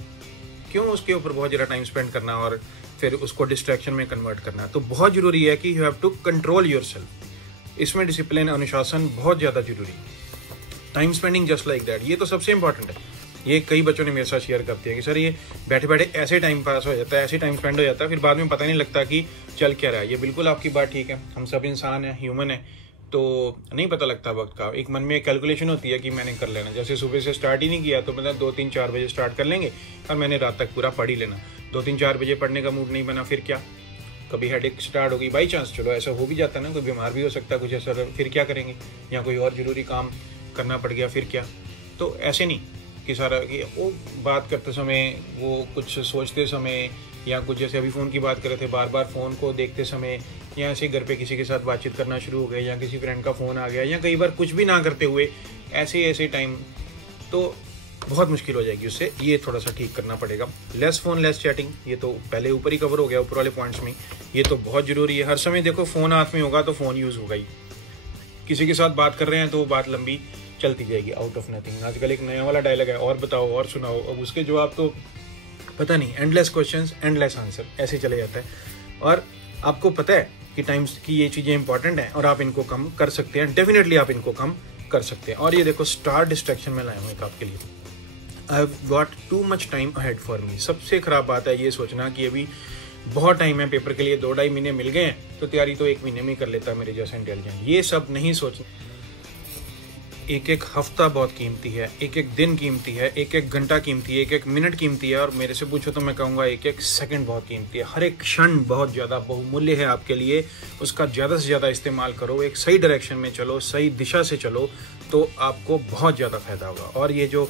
क्यों उसके ऊपर बहुत ज़्यादा टाइम स्पेंड करना और फिर उसको डिस्ट्रैक्शन में कन्वर्ट करना। तो बहुत जरूरी है कि you have to control yourself. इसमें डिसिप्लिन, अनुशासन बहुत ज़्यादा जरूरी है। Time spending just like that, ये तो सबसे इंपॉर्टेंट है। ये कई बच्चों ने मेरे साथ शेयर करते हैं कि सर ये बैठे बैठे ऐसे टाइम पास हो जाता है, ऐसे टाइम स्पेंड हो जाता है, फिर बाद में पता नहीं लगता कि चल क्या रहा है। ये बिल्कुल आपकी बात ठीक है, हम सब इंसान हैं, ह्यूमन है, तो नहीं पता लगता वक्त का। एक मन में एक कैलकुलेशन होती है कि मैंने कर लेना, जैसे सुबह से स्टार्ट ही नहीं किया तो मतलब 2, 3, 4 बजे स्टार्ट कर लेंगे और मैंने रात तक पूरा पढ़ ही लेना। 2, 3, 4 बजे पढ़ने का मूड नहीं बना, फिर क्या, कभी हेडेक स्टार्ट होगी बाई चांस, चलो ऐसा हो भी जाता है ना, कोई बीमार भी हो सकता है, कुछ ऐसा, फिर क्या करेंगे, या कोई और ज़रूरी काम करना पड़ गया, फिर क्या। तो ऐसे नहीं कि सारा वो बात करते समय, वो कुछ सोचते समय, या कुछ जैसे अभी फ़ोन की बात कर रहे थे, बार बार फ़ोन को देखते समय, या ऐसे घर पे किसी के साथ बातचीत करना शुरू हो गया, या किसी फ्रेंड का फ़ोन आ गया, या कई बार कुछ भी ना करते हुए ऐसे टाइम, तो बहुत मुश्किल हो जाएगी उससे। ये थोड़ा सा ठीक करना पड़ेगा। लेस फ़ोन, लेस चैटिंग, ये तो पहले ऊपर ही कवर हो गया, ऊपर वाले पॉइंट्स में। ये तो बहुत ज़रूरी है। हर समय देखो फ़ोन हाथ में होगा तो फ़ोन यूज़ होगा ही। किसी के साथ बात कर रहे हैं तो बात लंबी चलती जाएगी, आउट ऑफ नथिंग। आजकल एक नया वाला डायलॉग है, और बताओ और सुनाओ, अब उसके जवाब तो पता नहीं, एंडलेस क्वेश्चंस एंडलेस आंसर, ऐसे चले जाता है। और आपको पता है कि टाइम्स की ये चीज़ें इंपॉर्टेंट हैं और आप इनको कम कर सकते हैं, डेफिनेटली आप इनको कम कर सकते हैं। और ये देखो स्टार डिस्ट्रैक्शन में लाया हूँ एक आपके लिए। I have got to much time ahead for me. सबसे खराब बात है ये सोचना कि अभी बहुत टाइम है पेपर के लिए, 2-2.5 महीने मिल गए हैं तो तैयारी तो 1 महीने में ही कर लेता है मेरे जैसा इंटेलिजेंट। ये सब नहीं सोचना। एक एक हफ्ता बहुत कीमती है, एक एक दिन कीमती है, एक एक घंटा कीमती है, एक एक मिनट कीमती है, और मेरे से पूछो तो मैं कहूँगा एक एक सेकंड बहुत कीमती है। हर एक क्षण बहुत ज़्यादा बहुमूल्य है आपके लिए। उसका ज़्यादा से ज़्यादा इस्तेमाल करो, एक सही डायरेक्शन में चलो, सही दिशा से चलो, तो आपको बहुत ज़्यादा फायदा होगा। और ये जो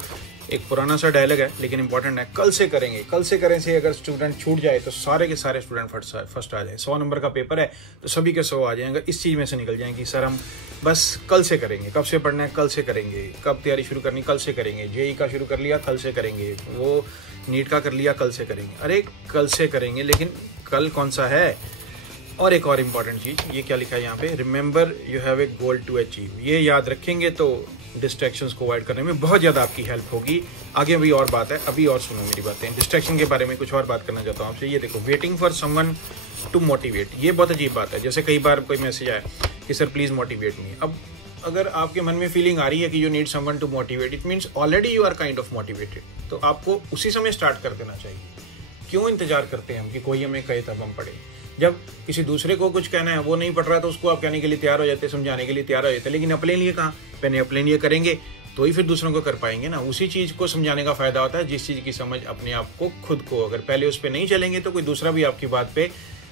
एक पुराना सा डायलॉग है लेकिन इंपॉर्टेंट है, कल से करेंगे, कल से करें से अगर स्टूडेंट छूट जाए तो सारे के सारे स्टूडेंट फर्स्ट आ जाए। 100 नंबर का पेपर है तो सभी के 100 आ जाएंगे। इस चीज़ में से निकल जाएंगे कि सर हम बस कल से करेंगे, कब से पढ़ना है कल से करेंगे, कब तैयारी शुरू करनी कल से करेंगे, जेई का शुरू कर लिया कल से करेंगे, वो नीट का कर लिया कल से करेंगे। अरे कल से करेंगे, लेकिन कल कौन सा है? और एक और इम्पॉर्टेंट चीज़, ये क्या लिखा है यहाँ पे, remember you have a goal to achieve. ये याद रखेंगे तो डिस्ट्रैक्शंस को अवॉइड करने में बहुत ज़्यादा आपकी हेल्प होगी। आगे अभी और बात है, अभी और सुनो मेरी बातें। डिस्ट्रैक्शन के बारे में कुछ और बात करना चाहता हूँ आपसे। ये देखो, waiting for someone to motivate, ये बहुत अजीब बात है। जैसे कई बार कोई मैसेज आया कि सर प्लीज़ मोटिवेट मी। अब अगर आपके मन में फीलिंग आ रही है कि you need someone to motivate, it means already you are kind of motivated, तो आपको उसी समय स्टार्ट कर देना चाहिए। क्यों इंतजार करते हैं हम कि कोई हमें कहे तब हम पढ़े? जब किसी दूसरे को कुछ कहना है, वो नहीं पढ़ रहा तो उसको आप कहने के लिए तैयार हो जाते, समझाने के लिए तैयार हो जाते, लेकिन अपने लिए कहाँ? पहले अपने लिए करेंगे तो ही फिर दूसरों को कर पाएंगे ना। उसी चीज़ को समझाने का फायदा होता है जिस चीज़ की समझ अपने आप को खुद को। अगर पहले उस पर नहीं चलेंगे तो कोई दूसरा भी आपकी बात पे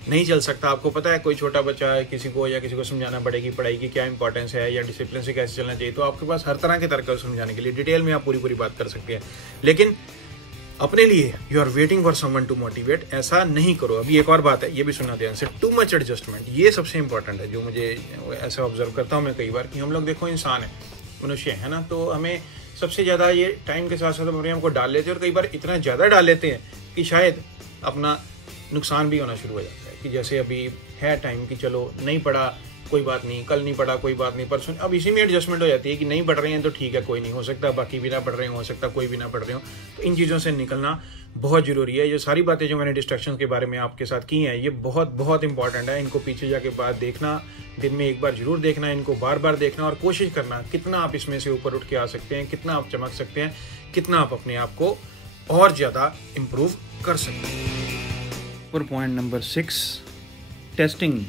नहीं चल सकता। आपको पता है कोई छोटा बच्चा है, किसी को समझाना पड़ेगी पढ़ाई की क्या इंपॉर्टेंस है या डिसिप्लिन से कैसे चलना चाहिए, तो आपके पास हर तरह के तरीके समझाने के लिए डिटेल में आप पूरी बात कर सकते हैं। लेकिन अपने लिए you are waiting for someone to motivate, ऐसा नहीं करो। अभी एक और बात है, ये भी सुनना ध्यान से, टू मच एडजस्टमेंट, ये सबसे इंपॉर्टेंट है। जो मुझे ऐसा ऑब्जर्व करता हूँ मैं कई बार कि हम लोग देखो इंसान है, मनुष्य है ना, तो हमें सबसे ज़्यादा ये टाइम के साथ साथ अपने हमको डाल लेते हैं, और कई बार इतना ज़्यादा डाल लेते हैं कि शायद अपना नुकसान भी होना शुरू हो जाता है। कि जैसे अभी है टाइम कि चलो नहीं पढ़ा कोई बात नहीं, कल नहीं पढ़ा कोई बात नहीं, परसों, अब इसी में एडजस्टमेंट हो जाती है कि नहीं पढ़ रहे हैं तो ठीक है, कोई नहीं, हो सकता बाकी भी ना पढ़ रहे हो सकता कोई भी ना पढ़ रहे हो। तो इन चीज़ों से निकलना बहुत ज़रूरी है। ये सारी बातें जो मैंने डिस्ट्रैक्शन के बारे में आपके साथ की हैं, ये बहुत इंपॉर्टेंट है। इनको पीछे जाके बाद देखना, दिन में एक बार जरूर देखना, इनको बार देखना और कोशिश करना कितना आप इसमें से ऊपर उठ के आ सकते हैं, कितना आप चमक सकते हैं, कितना आप अपने आप को और ज़्यादा इम्प्रूव कर सकते हैं। और पॉइंट नंबर 6, टेस्टिंग।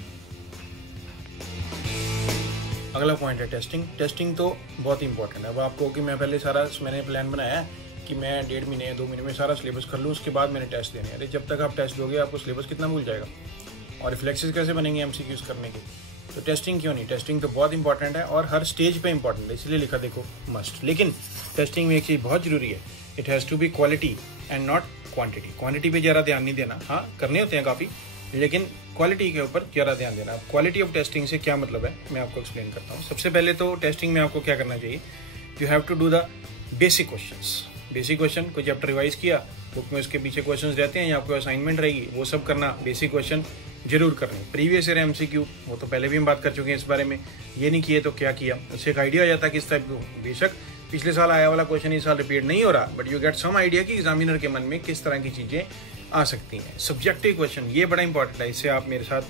अगला पॉइंट है टेस्टिंग। टेस्टिंग तो बहुत इंपॉर्टेंट है। अब आपको कि मैंने प्लान बनाया है कि मैं 1.5 महीने 2 महीने में सारा सिलेबस कर लूँ, उसके बाद मैंने टेस्ट देने हैं। अरे जब तक आप टेस्ट दोगे आपको सिलेबस कितना भूल जाएगा, और रिफ्लेक्सेस कैसे बनेंगे MCQs करने के। तो टेस्टिंग क्यों नहीं, टेस्टिंग तो बहुत इंपॉर्टेंट है और हर स्टेज पे इंपॉर्टेंट है, इसलिए लिखा देखो मस्ट। लेकिन टेस्टिंग में एक चीज़ बहुत जरूरी है, it has to be quality and not quantity. Quantity पे ज़्यादा ध्यान नहीं देना, हाँ करने होते हैं काफ़ी, लेकिन क्वालिटी के ऊपर ज़्यादा ध्यान देना। क्वालिटी ऑफ टेस्टिंग से क्या मतलब है, मैं आपको एक्सप्लेन करता हूँ। सबसे पहले तो टेस्टिंग में आपको क्या करना चाहिए, you have to do the basic questions. Basic question कोई चैप्टर रिवाइज किया, बुक में उसके पीछे क्वेश्चंस रहते हैं या आपको असाइनमेंट रहेगी, वो सब करना, बेसिक क्वेश्चन जरूर करने। प्रीवियस ईयर MCQ वो तो पहले भी हम बात कर चुके हैं इस बारे में, ये नहीं किए तो क्या किया, उससे एक आइडिया हो जाता है किस टाइप को। बेशक पिछले साल आया वाला क्वेश्चन इस साल रिपीट नहीं हो रहा, but you get some idea कि एग्जामिनर के मन में किस तरह की चीज़ें आ सकती हैं। सब्जेक्टिव क्वेश्चन ये बड़ा इंपॉर्टेंट है। इससे आप मेरे साथ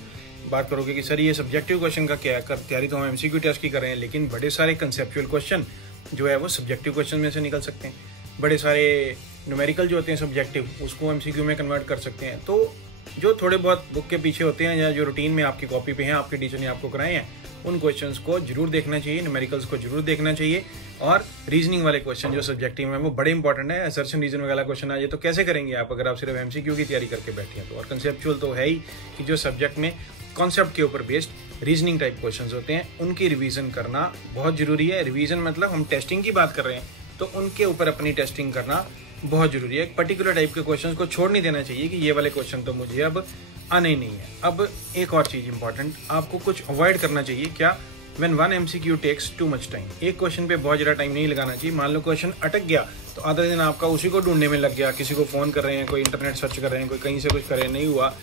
बात करोगे कि सर ये सब्जेक्टिव क्वेश्चन का क्या है, तैयारी तो हम MCQ टेस्ट की कर रहे हैं, लेकिन बड़े सारे कंसेप्चुअल क्वेश्चन जो है वो सब्जेक्टिव क्वेश्चन में से निकल सकते हैं। बड़े सारे न्यूमेरिकल जो होते हैं सब्जेक्टिव, उसको MCQ में कन्वर्ट कर सकते हैं। तो जो थोड़े बहुत बुक के पीछे होते हैं या जो रूटीन में आपकी कॉपी पे हैं, आपके टीचर ने आपको कराए हैं, उन क्वेश्चंस को जरूर देखना चाहिए, न्यूमेरिकल्स को जरूर देखना चाहिए। और रीजनिंग वाले क्वेश्चन जो सब्जेक्टिव में वो बड़े इंपॉर्टेंट है। असर्शन रीजन वाला क्वेश्चन आ जाए तो कैसे करेंगे आप, अगर आप सिर्फ MCQ की तैयारी करके बैठे हैं तो। और कंसेप्चुअल तो है ही कि जो सब्जेक्ट में कॉन्सेप्ट के ऊपर बेस्ड रीजनिंग टाइप क्वेश्चन होते हैं, उनकी रिविजन करना बहुत जरूरी है। रिविजन मतलब हम टेस्टिंग की बात कर रहे हैं तो उनके ऊपर अपनी टेस्टिंग करना बहुत जरूरी है। एक पर्टिकुलर टाइप के क्वेश्चंस को छोड़ नहीं देना चाहिए कि ये वाले क्वेश्चन तो मुझे अब आने ही नहीं है। अब एक और चीज़ इंपॉर्टेंट, आपको कुछ अवॉइड करना चाहिए। क्या, when one MCQ takes too much time, एक क्वेश्चन पे बहुत ज़्यादा टाइम नहीं लगाना चाहिए। मान लो क्वेश्चन अटक गया तो आधा दिन आपका उसी को ढूंढने में लग गया, किसी को फ़ोन कर रहे हैं, कोई इंटरनेट सर्च कर रहे हैं, कोई कहीं से कुछ कर रहे हैं, नहीं हुआ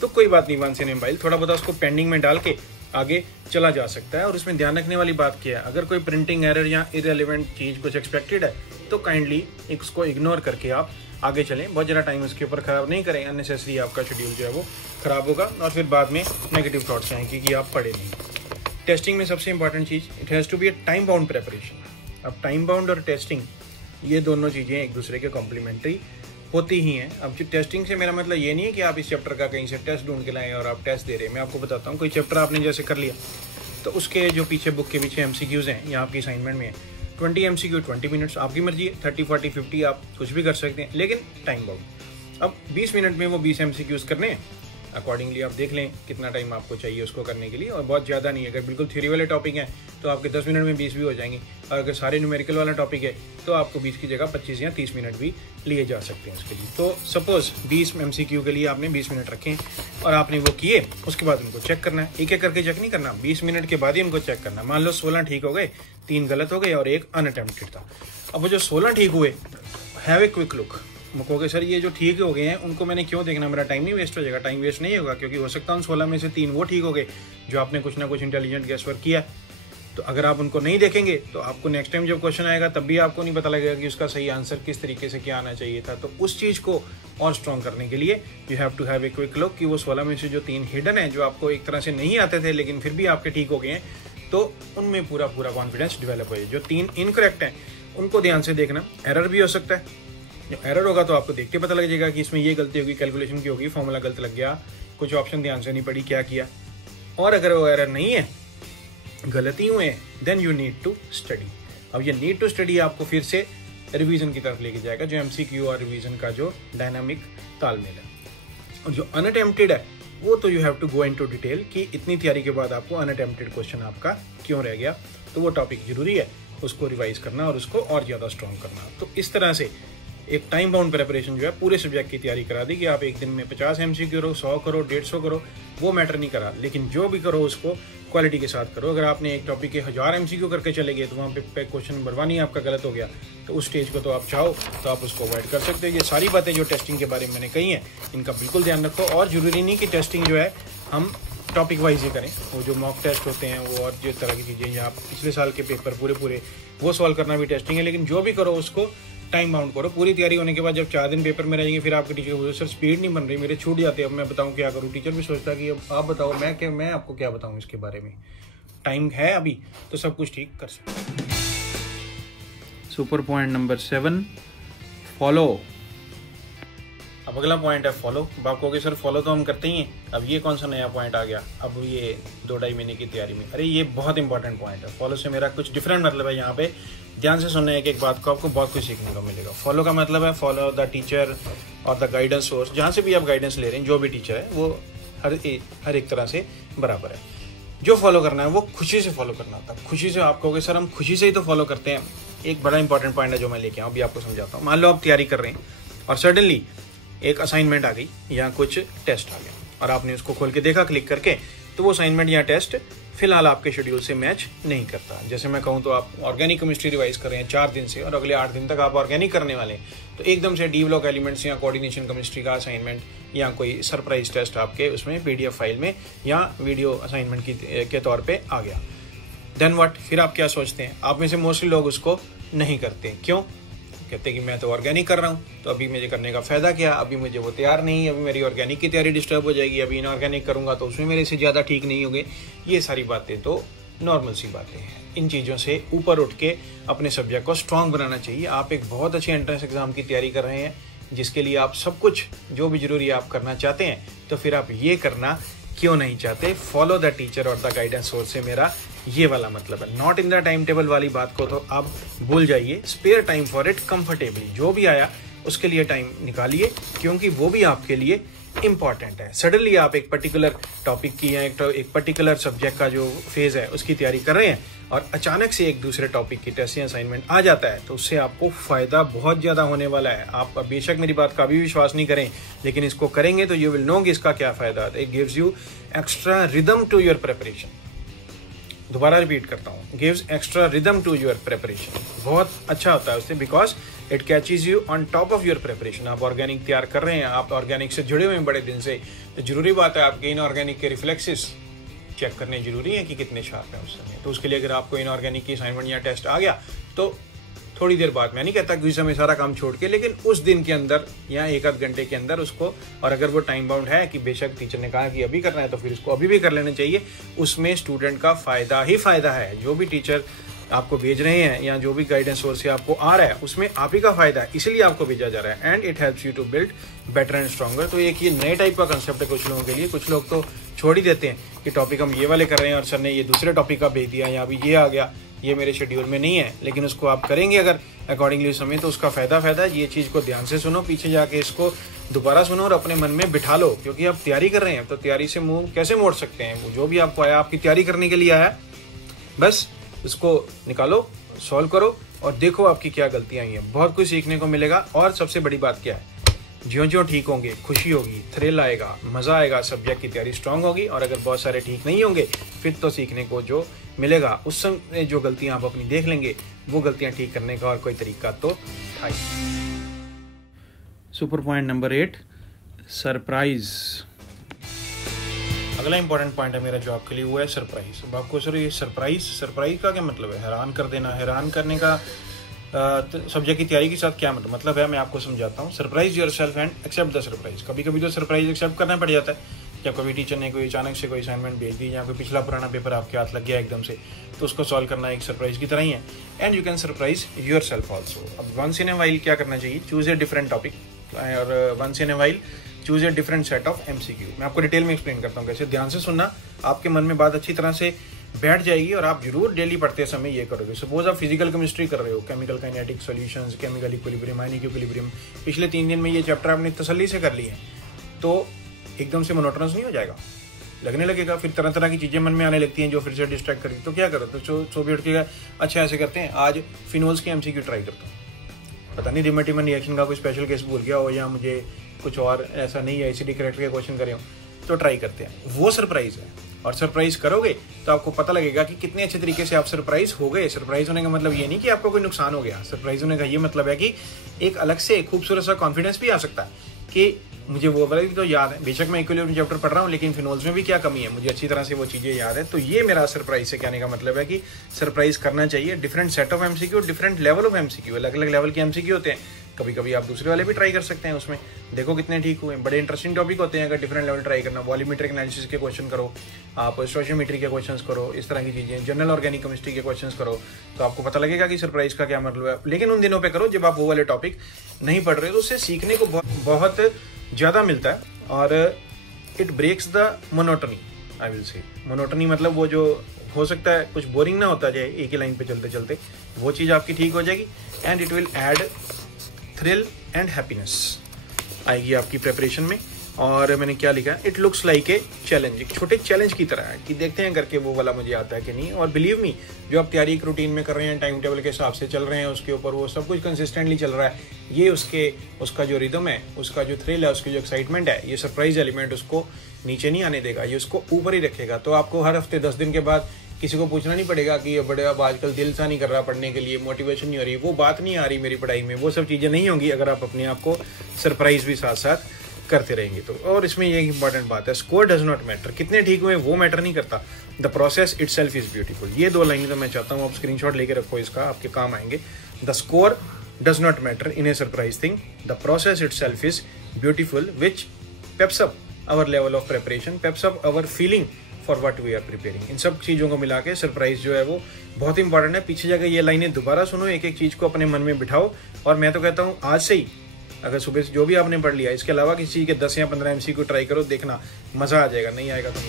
तो कोई बात नहीं, वन से मोबाइल थोड़ा बहुत उसको पेंडिंग में डाल के आगे चला जा सकता है। और इसमें ध्यान रखने वाली बात क्या है, अगर कोई प्रिंटिंग एरर या इररिलेवेंट चीज़ कुछ एक्सपेक्टेड है तो काइंडली उसको इग्नोर करके आप आगे चलें। बहुत ज़्यादा टाइम उसके ऊपर ख़राब नहीं करें, अननेसेसरी आपका शेड्यूल जो है वो ख़राब होगा और फिर बाद में नेगेटिव थॉट्स आएंगे कि आप पढ़े नहीं। टेस्टिंग में सबसे इंपॉर्टेंट चीज़, it has to be a time bound preparation. अब टाइम बाउंड और टेस्टिंग ये दोनों चीज़ें एक दूसरे के कॉम्प्लीमेंट्री होती ही हैं। अब जो टेस्टिंग से मेरा मतलब ये नहीं है कि आप इस चैप्टर का कहीं से टेस्ट ढूंढ के लाएं और आप टेस्ट दे रहे हैं। मैं आपको बताता हूँ, कोई चैप्टर आपने जैसे कर लिया तो उसके जो पीछे बुक के पीछे MCQs हैं, यहाँ आपकी असाइनमेंट में है 20 MCQ 20 मिनट्स, आपकी मर्जी है 30, 40, 50 आप कुछ भी कर सकते हैं, लेकिन टाइम बाउंड। अब 20 मिनट में वो 20 MCQs करने हैं, अकॉर्डिंगली आप देख लें कितना टाइम आपको चाहिए उसको करने के लिए, और बहुत ज़्यादा नहीं है। अगर बिल्कुल थ्योरी वाले टॉपिक हैं तो आपके 10 मिनट में 20 भी हो जाएंगे, और अगर सारे न्यूमेरिकल वाला टॉपिक है तो आपको 20 की जगह 25 या 30 मिनट भी लिए जा सकते हैं उसके लिए। तो सपोज 20 MCQ के लिए आपने 20 मिनट रखे और आपने वो किए, उसके बाद उनको चेक करना है। एक एक करके चेक नहीं करना, 20 मिनट के बाद ही उनको चेक करना। मान लो 16 ठीक हो गए, 3 गलत हो गए और 1 अनअटेम्प्टेड था। अब वो जो 16 ठीक हुए, हैव ए क्विक लुक। कहोगे सर ये जो ठीक हो गए हैं उनको मैंने क्यों देखना, मेरा टाइम नहीं वेस्ट हो जाएगा? टाइम वेस्ट नहीं होगा, क्योंकि हो सकता है उन 16 में से 3 वो ठीक हो गए जो आपने कुछ ना कुछ इंटेलिजेंट गेस वर्क किया। तो अगर आप उनको नहीं देखेंगे तो आपको नेक्स्ट टाइम जब क्वेश्चन आएगा तब भी आपको नहीं पता लगेगा कि उसका सही आंसर किस तरीके से क्या आना चाहिए था। तो उस चीज़ को और स्ट्रॉन्ग करने के लिए you have to have a quick look कि वो 16 में से जो 3 हिडन है जो आपको एक तरह से नहीं आते थे लेकिन फिर भी आपके ठीक हो गए हैं, तो उनमें पूरा कॉन्फिडेंस डेवलप हो जाए। जो 3 इनकरेक्ट हैं उनको ध्यान से देखना, एरर भी हो सकता है। जो एरर होगा तो आपको देख के पता लग जाएगा कि इसमें ये गलती होगी, कैलकुलेशन की होगी, फॉर्मूला गलत लग गया, कुछ ऑप्शन ध्यान से नहीं पड़ी, क्या किया। और अगर वो एरर नहीं है, गलती हुए हैं, then you need to study. अब ये नीड टू स्टडी आपको फिर से रिवीजन की तरफ लेके जाएगा, जो MCQ और रिवीजन का जो डायनामिक तालमेल है। और जो अनअटेम्प्टेड है वो तो you have to go into detail कि इतनी तैयारी के बाद आपको अनअटेम्प्टेड क्वेश्चन आपका क्यों रह गया। तो वो टॉपिक जरूरी है, उसको रिवाइज करना और उसको और ज़्यादा स्ट्रॉन्ग करना। तो इस तरह से एक टाइम बाउंड प्रिपरेशन जो है पूरे सब्जेक्ट की तैयारी करा दी कि आप एक दिन में 50 MCQ करो, 100 करो, 150 करो, वो मैटर नहीं करा, लेकिन जो भी करो उसको क्वालिटी के साथ करो। अगर आपने एक टॉपिक के 1000 MCQ करके चले गए तो वहाँ पे क्वेश्चन नंबर 1 ही आपका गलत हो गया, तो उस स्टेज को तो आप चाहो तो आप उसको अवॉइड कर सकते हो। ये सारी बातें जो टेस्टिंग के बारे में मैंने कही हैं, इनका बिल्कुल ध्यान रखो। और जरूरी नहीं कि टेस्टिंग जो है हम टॉपिक वाइज ही करें, वो जो मॉक टेस्ट होते हैं वो और जिस तरह की चीज़ें जहाँ पिछले साल के पेपर पूरे वो सॉल्व करना भी टेस्टिंग है। लेकिन जो भी करो उसको टाइम बाउंड करो। पूरी तैयारी होने के बाद जब 4 दिन पेपर में रहेंगे फिर आपके टीचर बोलो सर स्पीड नहीं बन रही, मेरे छूट जाते, अब मैं बताऊं क्या करूं। टीचर भी सोचता कि अब आप बताओ, मैं आपको क्या बताऊं इसके बारे में। टाइम है अभी तो सब कुछ ठीक कर सकते। Super point number 7, follow. अब अगला पॉइंट है फॉलो। अब आप कहोगे सर फॉलो तो हम करते ही हैं, अब ये कौन सा नया पॉइंट आ गया अब ये 2-2.5 महीने की तैयारी में? अरे ये बहुत इंपॉर्टेंट पॉइंट है। फॉलो से मेरा कुछ डिफरेंट मतलब है। यहाँ पे ध्यान से सुनना है एक बात को, आपको बहुत कुछ सीखने को मिलेगा। फॉलो का मतलब है फॉलो द टीचर और द गाइडेंस सोर्स। जहाँ से भी आप गाइडेंस ले रहे हैं, जो भी टीचर है वो हर एक तरह से बराबर है। जो फॉलो करना है वो खुशी से फॉलो करना होता है। खुशी से आप कहोगे सर हम खुशी से ही तो फॉलो करते हैं। एक बड़ा इंपॉर्टेंट पॉइंट है जो मैं लेके आऊँ, अभी आपको समझाता हूँ। मान लो आप तैयारी कर रहे हैं और सडनली एक असाइनमेंट आ गई या कुछ टेस्ट आ गया और आपने उसको खोल के देखा क्लिक करके, तो वो असाइनमेंट या टेस्ट फिलहाल आपके शेड्यूल से मैच नहीं करता। जैसे मैं कहूँ तो आप ऑर्गेनिक केमिस्ट्री रिवाइज कर रहे हैं 4 दिन से और अगले 8 दिन तक आप ऑर्गेनिक करने वाले हैं, तो एकदम से डी ब्लॉक एलिमेंट्स या कोऑर्डिनेशन केमिस्ट्री का असाइनमेंट या कोई सरप्राइज टेस्ट आपके उसमें PDF फाइल में या वीडियो असाइनमेंट के तौर पर आ गया। Then what? फिर आप क्या सोचते हैं? आप में से मोस्टली लोग उसको नहीं करते। क्यों? कहते हैं कि मैं तो ऑर्गेनिक कर रहा हूँ, तो अभी मुझे करने का फ़ायदा क्या, अभी मुझे वो तैयार नहीं है, अभी मेरी ऑर्गेनिक की तैयारी डिस्टर्ब हो जाएगी, अभी इनऑर्गेनिक करूँगा तो उसमें मेरे से ज़्यादा ठीक नहीं होंगे। ये सारी बातें तो नॉर्मल सी बातें हैं। इन चीज़ों से ऊपर उठ के अपने सब्जेक्ट को स्ट्रॉन्ग बनाना चाहिए। आप एक बहुत अच्छे एंट्रेंस एग्जाम की तैयारी कर रहे हैं जिसके लिए आप सब कुछ जो भी जरूरी आप करना चाहते हैं, तो फिर आप ये करना क्यों नहीं चाहते? फॉलो द टीचर और द गाइडेंस सोर्स से मेरा ये वाला मतलब है। Not in the time table वाली बात को तो आप भूल जाइए। Spare time for it comfortably, जो भी आया उसके लिए टाइम निकालिए क्योंकि वो भी आपके लिए इंपॉर्टेंट है। सडनली आप एक पर्टिकुलर टॉपिक की या एक पर्टिकुलर सब्जेक्ट का जो फेज है उसकी तैयारी कर रहे हैं और अचानक से एक दूसरे टॉपिक की टेस्ट या असाइनमेंट आ जाता है, तो उससे आपको फायदा बहुत ज्यादा होने वाला है। आप बेशक मेरी बात का भी विश्वास नहीं करें, लेकिन इसको करेंगे तो यू विल नो कि इसका क्या फायदा है। It gives you extra rhythm to your preparation. दोबारा रिपीट करता हूँ, gives extra rhythm to your preparation. बहुत अच्छा होता है उससे, because it catches you on top of your preparation. आप ऑर्गेनिक तैयार कर रहे हैं, आप ऑर्गेनिक से जुड़े हुए हैं बड़े दिन से, तो जरूरी बात है आपके इनऑर्गेनिक के रिफ्लेक्सेस चेक करने जरूरी है कि कितने शार्प है उस समय। तो उसके लिए अगर आपको इनऑर्गेनिक की असाइनमेंट या टेस्ट आ गया तो थोड़ी देर बाद, मैं नहीं कहता कि उस समय सारा काम छोड़ के, लेकिन उस दिन के अंदर या 1-8 घंटे के अंदर उसको, और अगर वो टाइम बाउंड है कि बेशक टीचर ने कहा कि अभी करना है तो फिर उसको अभी भी कर लेना चाहिए। उसमें स्टूडेंट का फायदा ही फायदा है। जो भी टीचर आपको भेज रहे हैं या जो भी गाइडेंस सोर्स से आपको आ रहा है उसमें आप ही का फायदा है, इसलिए आपको भेजा जा रहा है। And it helps you to build better and stronger. तो एक ये नए टाइप का कंसेप्ट है कुछ लोगों के लिए। कुछ लोग तो छोड़ ही देते हैं कि टॉपिक हम ये वाले कर रहे हैं और सर ने ये दूसरे टॉपिक का भेज दिया, या अभी ये आ गया, ये मेरे शेड्यूल में नहीं है। लेकिन उसको आप करेंगे अगर अकॉर्डिंगली समय, तो उसका फायदा है। ये चीज़ को ध्यान से सुनो, पीछे जाके इसको दोबारा सुनो और अपने मन में बिठा लो, क्योंकि आप तैयारी कर रहे हैं तो तैयारी से मुंह कैसे मोड़ सकते हैं। वो जो भी आपको आया आपकी तैयारी करने के लिए आया, बस इसको निकालो, सॉल्व करो और देखो आपकी क्या गलतियां आई हैं। बहुत कुछ सीखने को मिलेगा। और सबसे बड़ी बात क्या है, ज्यों ज्यों ठीक होंगे खुशी होगी, थ्रिल आएगा, मज़ा आएगा, सब्जेक्ट की तैयारी स्ट्रांग होगी। और अगर बहुत सारे ठीक नहीं होंगे फिर तो सीखने को जो मिलेगा उस समय जो गलतियां आप अपनी देख लेंगे, वो गलतियां ठीक करने का और कोई तरीका तो था ही। Super point number 8, surprise. अगला इंपॉर्टेंट पॉइंट है मेरा जो आपके लिए, वो है सरप्राइज। अब आपको सर ये सरप्राइज का क्या मतलब है? हैरान कर देना, हैरान करने का सब्जेक्ट की तैयारी के साथ क्या मतलब है, मैं आपको समझाता हूँ। Surprise yourself and accept the surprise. कभी कभी तो सरप्राइज एक्सेप्ट करना पड़ जाता है। जब कभी टीचर ने कोई अचानक से कोई असाइनमेंट भेज दी या कोई पिछला पुराना पेपर आपके हाथ लग गया एकदम से, तो उसको सॉल्व करना एक सरप्राइज की तरह ही है। And you can surprise yourself also. अब वंस इन ए वाइल क्या करना चाहिए, चूज ए डिफरेंट टॉपिक और once in a while choose a different set of MCQ। मैं आपको डिटेल में एक्सप्लेन करता हूँ कैसे। ध्यान से सुनना, आपके मन में बात अच्छी तरह से बैठ जाएगी और आप जरूर डेली पढ़ते समय ये करोगे। सपोज आप फिजिकल केमिस्ट्री कर रहे हो, chemical kinetic solutions, chemical equilibrium, ionic equilibrium, पिछले 3 दिन में ये चैप्टर आपने तसल्ली से कर लिए, तो एकदम से मोनोटोनस नहीं हो जाएगा, लगने लगेगा। फिर तरह तरह की चीज़ें मन में आने लगती हैं जो फिर से डिस्ट्रैक्ट करेगी। तो क्या करो, तो सुबह उठ के अच्छा ऐसे करते हैं, आज फिनोल्स के MCQ ट्राई करता हूँ। पता नहीं रिमेटिमन रिएक्शन का कोई स्पेशल केस भूल गया हो या मुझे कुछ और ऐसा नहीं है, एसिडिक करेक्टर के क्वेश्चन करे हो, तो ट्राई करते हैं। वो सरप्राइज है। और सरप्राइज करोगे तो आपको पता लगेगा कि कितने अच्छे तरीके से आप सरप्राइज हो गए। सरप्राइज होने का मतलब ये नहीं कि आपको कोई नुकसान हो गया। सरप्राइज होने का ये मतलब है कि एक अलग से खूबसूरत सा कॉन्फिडेंस भी आ सकता है कि मुझे वो वाला भी तो याद है, बेशक मैं इक्विलिब्रियम चैप्टर पढ़ रहा हूँ लेकिन फिनोल्स में भी क्या कमी है, मुझे अच्छी तरह से वो चीज़ें याद है। तो ये मेरा सरप्राइज से कहने का मतलब है कि सरप्राइज करना चाहिए। Different set of MCQ, different level of MCQ, अलग अलग लेवल के MCQ होते हैं। कभी कभी आप दूसरे वाले भी ट्राई कर सकते हैं, उसमें देखो कितने ठीक हुए। बड़े इंटरेस्टिंग टॉपिक होते हैं अगर डिफरेंट लेवल ट्राई करना। वॉल्यूमेट्रिक एनालिसिस के क्वेश्चन करो आप, स्टोइचियोमेट्री के क्वेश्चंस करो, इस तरह की चीज़ें, जनरल ऑर्गेनिक केमिस्ट्री के क्वेश्चंस करो, तो आपको पता लगेगा कि सरप्राइज का क्या मतलब है। लेकिन उन दिनों पे करो जब आप वो वाले टॉपिक नहीं पढ़ रहे, तो उससे सीखने को बहुत ज़्यादा मिलता है और it breaks the monotony. I will say monotony मतलब वो जो हो सकता है कुछ बोरिंग ना होता जाए एक ही लाइन पे चलते चलते, वो चीज़ आपकी ठीक हो जाएगी। And it will add thrill and happiness आएगी आपकी प्रेपरेशन में। और मैंने क्या लिखा है, it looks like a challenge, एक छोटे चैलेंज की तरह है कि देखते हैं करके वो वाला मुझे आता है कि नहीं। और बिलीव मी, जो आप तैयारी एक रूटीन में कर रहे हैं, टाइम टेबल के हिसाब से चल रहे हैं, उसके ऊपर वो सब कुछ कंसिस्टेंटली चल रहा है, ये उसका जो रिदम है, उसका जो थ्रिल है, उसकी जो एक्साइटमेंट है, ये सरप्राइज एलिमेंट उसको नीचे नहीं आने देगा, ये उसको ऊपर ही रखेगा। तो आपको हर हफ्ते 10 दिन के बाद किसी को पूछना नहीं पड़ेगा कि ये बड़े अब आजकल दिल सा नहीं कर रहा पढ़ने के लिए, मोटिवेशन नहीं हो रही, वो बात नहीं आ रही मेरी पढ़ाई में, वो सब चीज़ें नहीं होंगी अगर आप अपने आप को सरप्राइज भी साथ साथ करते रहेंगे तो। और इसमें ये इंपॉर्टेंट बात है, स्कोर डज नॉट मैटर, कितने ठीक हुए वो मैटर नहीं करता, the process itself is beautiful. ये 2 लाइनें तो मैं चाहता हूँ आप स्क्रीनशॉट लेके रखो, इसका आपके काम आएंगे। The score does not matter in a surprise thing, the process itself is beautiful which peps up our level of preparation, peps up our feeling for what we are preparing. इन सब चीज़ों को मिला के सरप्राइज जो है वो बहुत इंपॉर्टेंट है। पीछे जाकर ये लाइनें दोबारा सुनो, एक एक चीज़ को अपने मन में बिठाओ। और मैं तो कहता हूँ आज से ही अगर सुबह से जो भी आपने पढ़ लिया, इसके अलावा किसी चीज़ के 10 या 15 MCQ ट्राई करो, देखना मज़ा आ जाएगा, नहीं आएगा तो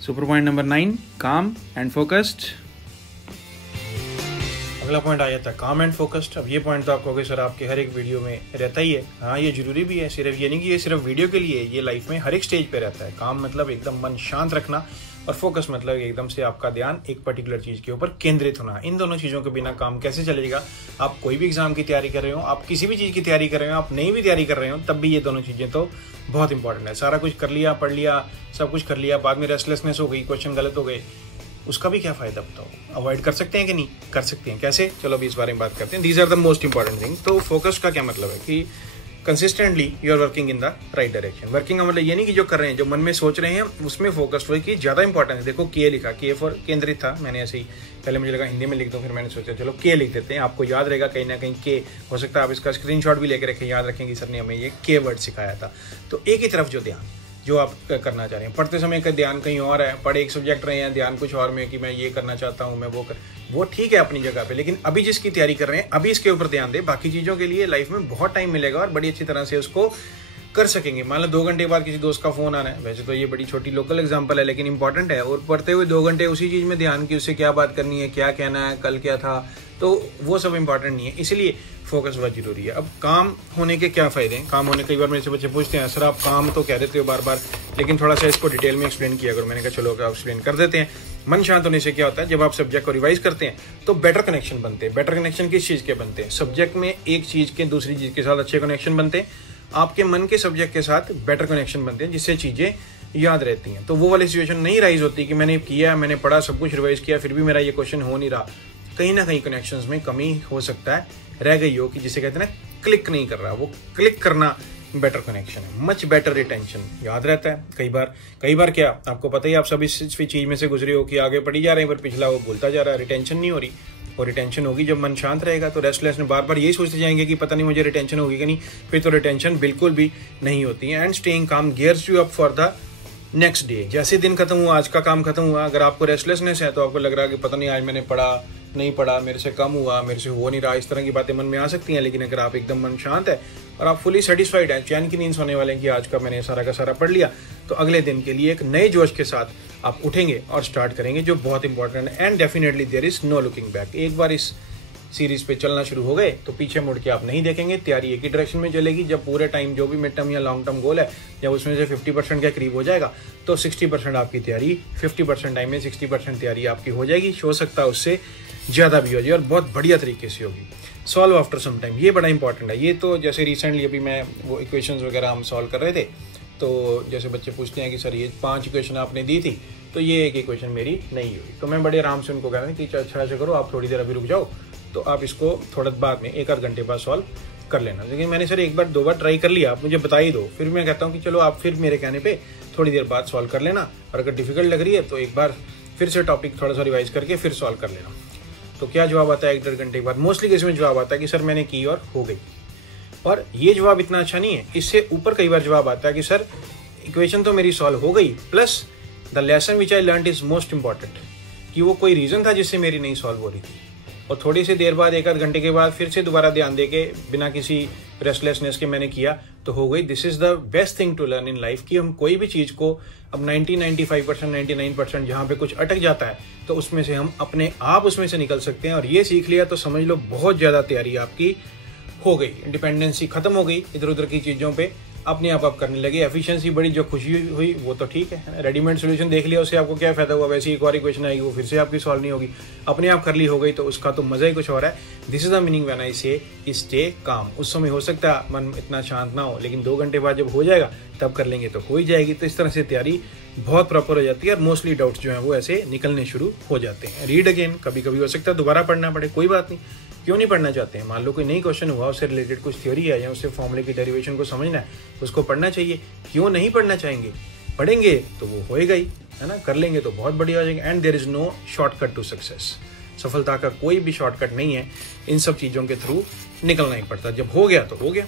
सुपर पॉइंट नंबर 9, काम एंड फोकस्ड। अगला पॉइंट आ जाता है काम एंड फोकस्ड। अब ये पॉइंट तो आप कहोगे सर आपके हर एक वीडियो में रहता ही है। हाँ, ये जरूरी भी है, सिर्फ ये नहीं कि ये सिर्फ वीडियो के लिए, ये लाइफ में हर एक स्टेज पे रहता है। काम मतलब एकदम मन शांत रखना और फोकस मतलब एकदम से आपका ध्यान एक पर्टिकुलर चीज़ के ऊपर केंद्रित होना। इन दोनों चीज़ों के बिना काम कैसे चलेगा। आप कोई भी एग्जाम की तैयारी कर रहे हो, आप किसी भी चीज़ की तैयारी कर रहे हो, आप नई भी तैयारी कर रहे हो, तब भी ये दोनों चीज़ें तो बहुत इंपॉर्टेंट है। सारा कुछ कर लिया, पढ़ लिया, सब कुछ कर लिया, बाद में रेस्टलेसनेस हो गई, क्वेश्चन गलत हो गए, उसका भी क्या फ़ायदा बताओ। अवॉइड कर सकते हैं कि नहीं कर सकते हैं, कैसे, चलो अभी इस बारे में बात करते हैं। These are the most important thing. तो फोकस का क्या मतलब है कि consistently you are working in the right direction. Working का मतलब ये नहीं कि जो कर रहे हैं, जो मन में सोच रहे हैं उसमें फोकस्ड हो कि ज़्यादा इंपॉर्टेंट है। देखो के लिखा, के फॉर केंद्रित था, मैंने ऐसे ही पहले मुझे लगा हिंदी में लिख दो, फिर मैंने सोचा चलो के लिख देते हैं, आपको याद रहेगा कहीं ना कहीं के। हो सकता है आप इसका स्क्रीनशॉट भी लेकर रखें, याद रखें कि सर ने हमें ये के वर्ड सिखाया था। तो एक ही तरफ जो ध्यान, जो आप करना चाह रहे हैं। पढ़ते समय का ध्यान कहीं और है, पढ़े एक सब्जेक्ट रहे हैं, ध्यान कुछ और में कि मैं ये करना चाहता हूँ, मैं वो ठीक है अपनी जगह पे, लेकिन अभी जिसकी तैयारी कर रहे हैं अभी इसके ऊपर ध्यान दें। बाकी चीज़ों के लिए लाइफ में बहुत टाइम मिलेगा और बड़ी अच्छी तरह से उसको कर सकेंगे। मान लो 2 घंटे बाद किसी दोस्त का फोन आना है, वैसे तो ये बड़ी छोटी लोकल एग्जांपल है लेकिन इंपॉर्टेंट है, और पढ़ते हुए 2 घंटे उसी चीज़ में ध्यान कि उससे क्या बात करनी है, क्या कहना है, कल क्या था, तो वो सब इंपॉर्टेंट नहीं है, इसलिए फोकस बहुत जरूरी है। अब काम होने के क्या फ़ायदे हैं? काम होने, कई बार मेरे से बच्चे पूछते हैं सर आप काम तो कह देते हो बार बार, लेकिन थोड़ा सा इसको डिटेल में एक्सप्लेन किया करो। मैंने कहा चलो आप एक्सप्लेन कर देते हैं। मन शांत होने से क्या होता है, जब आप सब्जेक्ट को रिवाइज करते हैं तो बेटर कनेक्शन बनते हैं। बेटर कनेक्शन किस चीज़ के बनते हैं? सब्जेक्ट में एक चीज़ के दूसरी चीज़ के साथ अच्छे कनेक्शन बनते हैं, आपके मन के सब्जेक्ट के साथ बेटर कनेक्शन बनते हैं, जिससे चीज़ें याद रहती हैं। तो वो वाली सिचुएशन नहीं राइज होती कि मैंने किया, मैंने पढ़ा, सब कुछ रिवाइज किया, फिर भी मेरा ये क्वेश्चन हो नहीं रहा। कहीं ना कहीं कनेक्शंस में कमी हो सकता है, रह गई हो, कि जिसे कहते हैं ना क्लिक नहीं कर रहा, वो क्लिक करना बेटर कनेक्शन है। मच बेटर रिटेंशन, याद रहता है। कई बार क्या आपको पता ही, आप सभी चीज में से गुजरे हो कि आगे पढ़ी जा रहे हैं पर पिछला वो भूलता जा रहा है, रिटेंशन नहीं हो रही। और रिटेंशन होगी जब मन शांत रहेगा, तो रेस्टलेस में बार बार यही सोचते जाएंगे कि पता नहीं मुझे रिटेंशन होगी कि नहीं, फिर तो रिटेंशन बिल्कुल भी नहीं होती है। एंड स्टेइंग काम gears you up for the next day. जैसे दिन खत्म हुआ, आज का काम खत्म हुआ, अगर आपको रेस्टलेसनेस है तो आपको लग रहा है कि पता नहीं आज मैंने पढ़ा नहीं पढ़ा, मेरे से कम हुआ, मेरे से हो नहीं रहा, इस तरह की बातें मन में आ सकती हैं। लेकिन अगर आप एकदम मन शांत है और आप फुली सेटिस्फाइड है, चैन की नींद सोने वाले हैं कि आज का मैंने सारा का सारा पढ़ लिया, तो अगले दिन के लिए एक नए जोश के साथ आप उठेंगे और स्टार्ट करेंगे, जो बहुत इंपॉर्टेंट है। And definitely there is no looking back. एक बार इस सीरीज पे चलना शुरू हो गए तो पीछे मुड़ के आप नहीं देखेंगे, तैयारी एक ही डायरेक्शन में चलेगी। जब पूरे टाइम जो भी मिड टर्म या लॉन्ग टर्म गोल है, जब उसमें से 50% के करीब हो जाएगा, तो 60% आपकी तैयारी, 50% टाइम में 60% तैयारी आपकी हो जाएगी। हो सकता है उससे ज़्यादा भी हो जाए और बहुत बढ़िया तरीके से होगी। सॉल्व आफ्टर सम टाइम, ये बड़ा इंपॉर्टेंट है। ये तो जैसे रिसेंटली अभी मैं वो इक्वेशंस वगैरह हम सॉल्व कर रहे थे, तो जैसे बच्चे पूछते हैं कि सर ये 5 इक्वेशन आपने दी थी, तो ये एक इक्वेशन मेरी नहीं हुई, तो मैं बड़े आराम से उनको कह रहा हूँ कि अच्छा ऐसा करो, आप थोड़ी देर अभी रुक जाओ, तो आप इसको थोड़ा बाद में 1 आध घंटे बाद सॉल्व कर लेना। लेकिन मैंने सर 1 बार 2 बार ट्राई कर लिया, आप मुझे बता ही दो। फिर मैं कहता हूँ कि चलो आप फिर मेरे कहने पे थोड़ी देर बाद सॉल्व कर लेना, और अगर डिफिकल्ट लग रही है तो एक बार फिर से टॉपिक थोड़ा सा रिवाइज करके फिर सॉल्व कर लेना। तो क्या जवाब आता है 1-1.5 घंटे के बाद? मोस्टली केस में जवाब आता है कि सर मैंने की और हो गई। और ये जवाब इतना अच्छा नहीं है, इससे ऊपर कई बार जवाब आता है कि सर इक्वेशन तो मेरी सॉल्व हो गई, plus the lesson which I learned is most important, कि वो कोई रीज़न था जिससे मेरी नहीं सॉल्व हो रही थी। और थोड़ी सी देर बाद 1 आध घंटे के बाद फिर से दोबारा ध्यान देके बिना किसी रेस्टलेसनेस के मैंने किया तो हो गई। This is the best thing to learn in life, कि हम कोई भी चीज़ को अब 90-95%, 99% जहाँ पे कुछ अटक जाता है तो उसमें से हम अपने आप उसमें से निकल सकते हैं। और ये सीख लिया तो समझ लो बहुत ज़्यादा तैयारी आपकी हो गई, डिपेंडेंसी खत्म हो गई इधर उधर की चीज़ों पे, अपने आप करने लगे, एफिशिएंसी बड़ी, जो खुशी हुई वो तो ठीक है। रेडीमेड सोल्यूशन देख लिया, उससे आपको क्या फायदा हुआ? वैसे एक और इक्वेशन आएगी, वो फिर से आपकी सॉल्व नहीं होगी। अपने आप कर ली हो गई तो उसका तो मजा ही कुछ और है। This is the meaning when I से स्टे काम। उस समय हो सकता है मन इतना शांत ना हो, लेकिन 2 घंटे बाद जब हो जाएगा तब कर लेंगे तो हो ही जाएगी। तो इस तरह से तैयारी बहुत प्रॉपर हो जाती है और मोस्टली डाउट्स जो है वो ऐसे निकलने शुरू हो जाते हैं। रीड अगेन, कभी कभी हो सकता है दोबारा पढ़ना पड़े, कोई बात नहीं। क्यों नहीं पढ़ना चाहते हैं? मान लो कोई नई क्वेश्चन हुआ, उससे रिलेटेड कुछ थ्योरी है या उससे फॉर्मूले की डेरिवेशन को समझना है, उसको पढ़ना चाहिए। क्यों नहीं पढ़ना चाहेंगे? पढ़ेंगे तो वो होएगा ही, है ना, कर लेंगे तो बहुत बढ़िया हो जाएगा। And there is no shortcut to success. सफलता का कोई भी शॉर्टकट नहीं है, इन सब चीज़ों के थ्रू निकलना ही पड़ता। जब हो गया तो हो गया।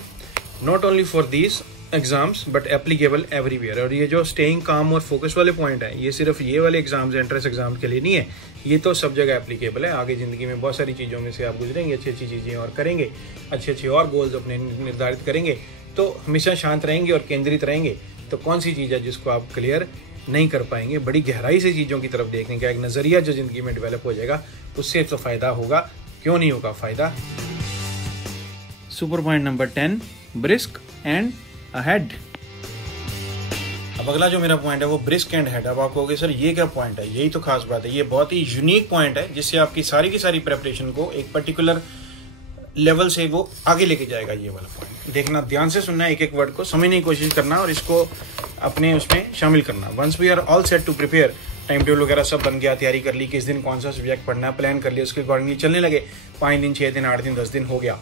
Not only for these exams but applicable everywhere. और ये जो स्टेइंग काम और फोकस वाले पॉइंट है, ये सिर्फ ये वाले एग्जाम्स, एंट्रेंस एग्जाम के लिए नहीं है, ये तो सब जगह एप्लीकेबल है। आगे ज़िंदगी में बहुत सारी चीज़ों में से आप गुजरेंगे, अच्छी अच्छी चीज़ें और करेंगे, अच्छे अच्छे और गोल्स अपने निर्धारित करेंगे, तो हमेशा शांत रहेंगे और केंद्रित रहेंगे। तो कौन सी चीज़ है जिसको आप क्लियर नहीं कर पाएंगे? बड़ी गहराई से चीज़ों की तरफ देखने का एक नज़रिया जो ज़िंदगी में डेवलप हो जाएगा, उससे तो फ़ायदा होगा। क्यों नहीं होगा फ़ायदा? Super point number 10, brisk and ahead. अब अगला जो मेरा पॉइंट है वो ब्रिस्क एंड हेड। अब आप कहोगे सर ये क्या पॉइंट है? यही तो खास बात है, ये बहुत ही यूनिक पॉइंट है जिससे आपकी सारी की सारी प्रेपरेशन को एक पर्टिकुलर लेवल से वो आगे लेके जाएगा। ये वाला पॉइंट देखना, ध्यान से सुनना, एक एक वर्ड को समझने की कोशिश करना और इसको अपने उसमें शामिल करना। Once we are all set to prepare, time table वगैरह सब बन गया, तैयारी कर ली, किस दिन कौन सा सब्जेक्ट पढ़ना है, प्लान कर लिया, उसके अकॉर्डिंगली चलने लगे। 5 दिन, 6 दिन, 8 दिन, 10 दिन हो गया।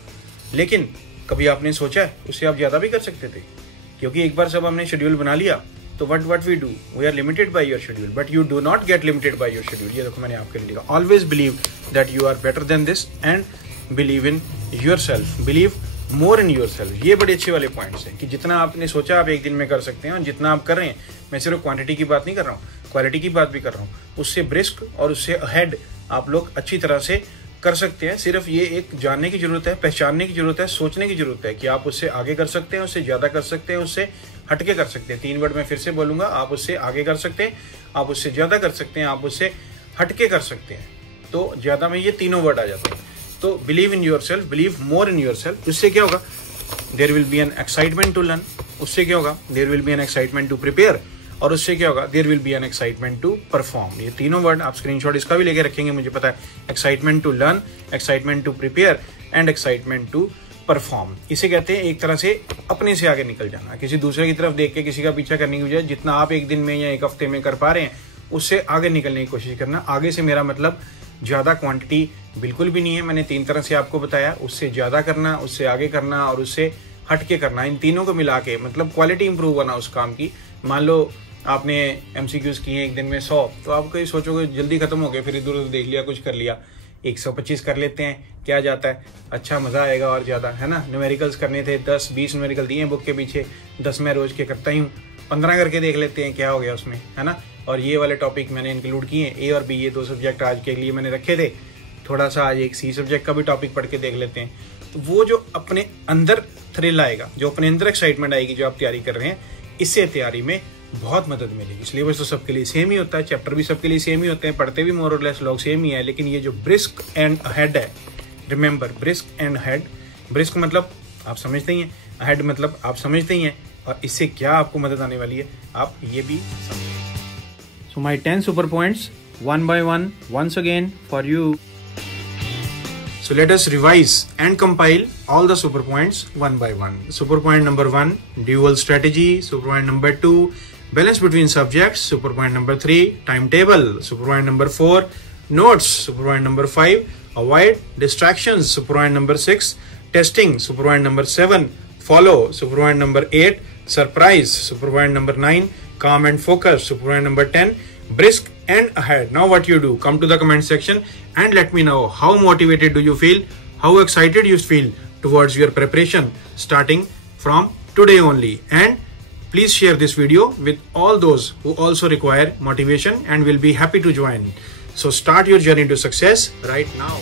लेकिन कभी आपने सोचा है उससे आप ज़्यादा भी कर सकते थे, क्योंकि एक बार सब हमने शेड्यूल बना लिया तो what we do, we are limited by your schedule, but you do not get limited by your schedule। ये देखो मैंने आपके लिए लिखा, always believe that you are better than this and believe in yourself, believe more in your self. ये बड़े अच्छे वाले पॉइंट्स हैं कि जितना आपने सोचा आप एक दिन में कर सकते हैं और जितना आप कर रहे हैं, मैं सिर्फ क्वांटिटी की बात नहीं कर रहा हूँ, क्वालिटी की बात भी कर रहा हूँ, उससे ब्रिस्क और उससे अहेड आप लोग अच्छी तरह से कर सकते हैं। सिर्फ ये एक जानने की जरूरत है, पहचानने की जरूरत है, सोचने की जरूरत है कि आप उससे आगे कर सकते हैं, उससे ज़्यादा कर सकते हैं, उससे हटके कर सकते हैं। 3 वर्ड मैं फिर से बोलूँगा, आप उससे आगे कर सकते हैं, आप उससे ज़्यादा कर सकते हैं, आप उससे हटके कर सकते हैं। तो ज़्यादा में ये तीनों वर्ड आ जाते हैं। तो believe in yourself, believe more in yourself, उससे क्या होगा, there will be an excitement to learn, उससे क्या होगा, there will be an excitement to prepare, और उससे क्या होगा, there will be an excitement to perform. ये तीनों वर्ड आप स्क्रीनशॉट इसका भी लेके रखेंगे, मुझे पता है। Excitement to learn, excitement to prepare and excitement to perform. इसे कहते हैं एक तरह से अपने से आगे निकल जाना, किसी दूसरे की तरफ देख के किसी का पीछा करने की बजाय जितना आप एक दिन में या एक हफ्ते में कर पा रहे हैं उससे आगे निकलने की कोशिश करना। आगे से मेरा मतलब ज़्यादा क्वांटिटी बिल्कुल भी नहीं है, मैंने 3 तरह से आपको बताया, उससे ज़्यादा करना, उससे आगे करना और उससे हट के करना। इन तीनों को मिला के मतलब क्वालिटी इंप्रूव करना उस काम की। मान लो आपने MCQs किए एक दिन में 100, तो आप कहीं सोचोगे जल्दी खत्म हो गए, फिर इधर उधर देख लिया, कुछ कर लिया। 125 कर लेते हैं, क्या जाता है, अच्छा मज़ा आएगा और ज़्यादा, है ना। न्यूमेरिकल्स करने थे, 10-20 न्यूमेरिकल दिए बुक के पीछे, 10 मैं रोज़ के करता ही हूँ, 15 करके देख लेते हैं क्या हो गया उसमें, है ना। और ये वाले टॉपिक मैंने इंक्लूड किए, A और B, ये 2 सब्जेक्ट आज के लिए मैंने रखे थे। थोड़ा सा आज एक C सब्जेक्ट का भी टॉपिक पढ़ के देख लेते हैं। तो वो जो अपने अंदर थ्रिल आएगा, जो अपने अंदर एक्साइटमेंट आएगी, जो आप तैयारी कर रहे हैं, इससे तैयारी में बहुत मदद मिलेगी। सिलेबस तो सबके लिए सेम ही होता है, चैप्टर भी सबके लिए सेम ही होते हैं, पढ़ते भी मोर और लेस लोग सेम ही है, लेकिन ये जो ब्रिस्क एंड अहेड है, remember brisk and ahead, brisk मतलब आप समझते ही हैं, अहेड मतलब आप समझते ही हैं, और इससे क्या आपको मदद आने वाली है आप ये भी समझें। So my 10 super points one by one once again for you. So let us revise and compile all the super points one by one. Super point number 1, dual strategy. Super point number 2, balance between subjects. Super point number 3, timetable. Super point number 4, notes. Super point number 5, avoid distractions. Super point number 6, testing. Super point number 7, follow. Super point number 8, surprise. Super point number 9, calm and focus. Super point number 10, brisk and ahead. Now what you do, come to the comment section and let me know how motivated do you feel, how excited you feel towards your preparation starting from today only. And please share this video with all those who also require motivation and will be happy to join. So start your journey to success right now.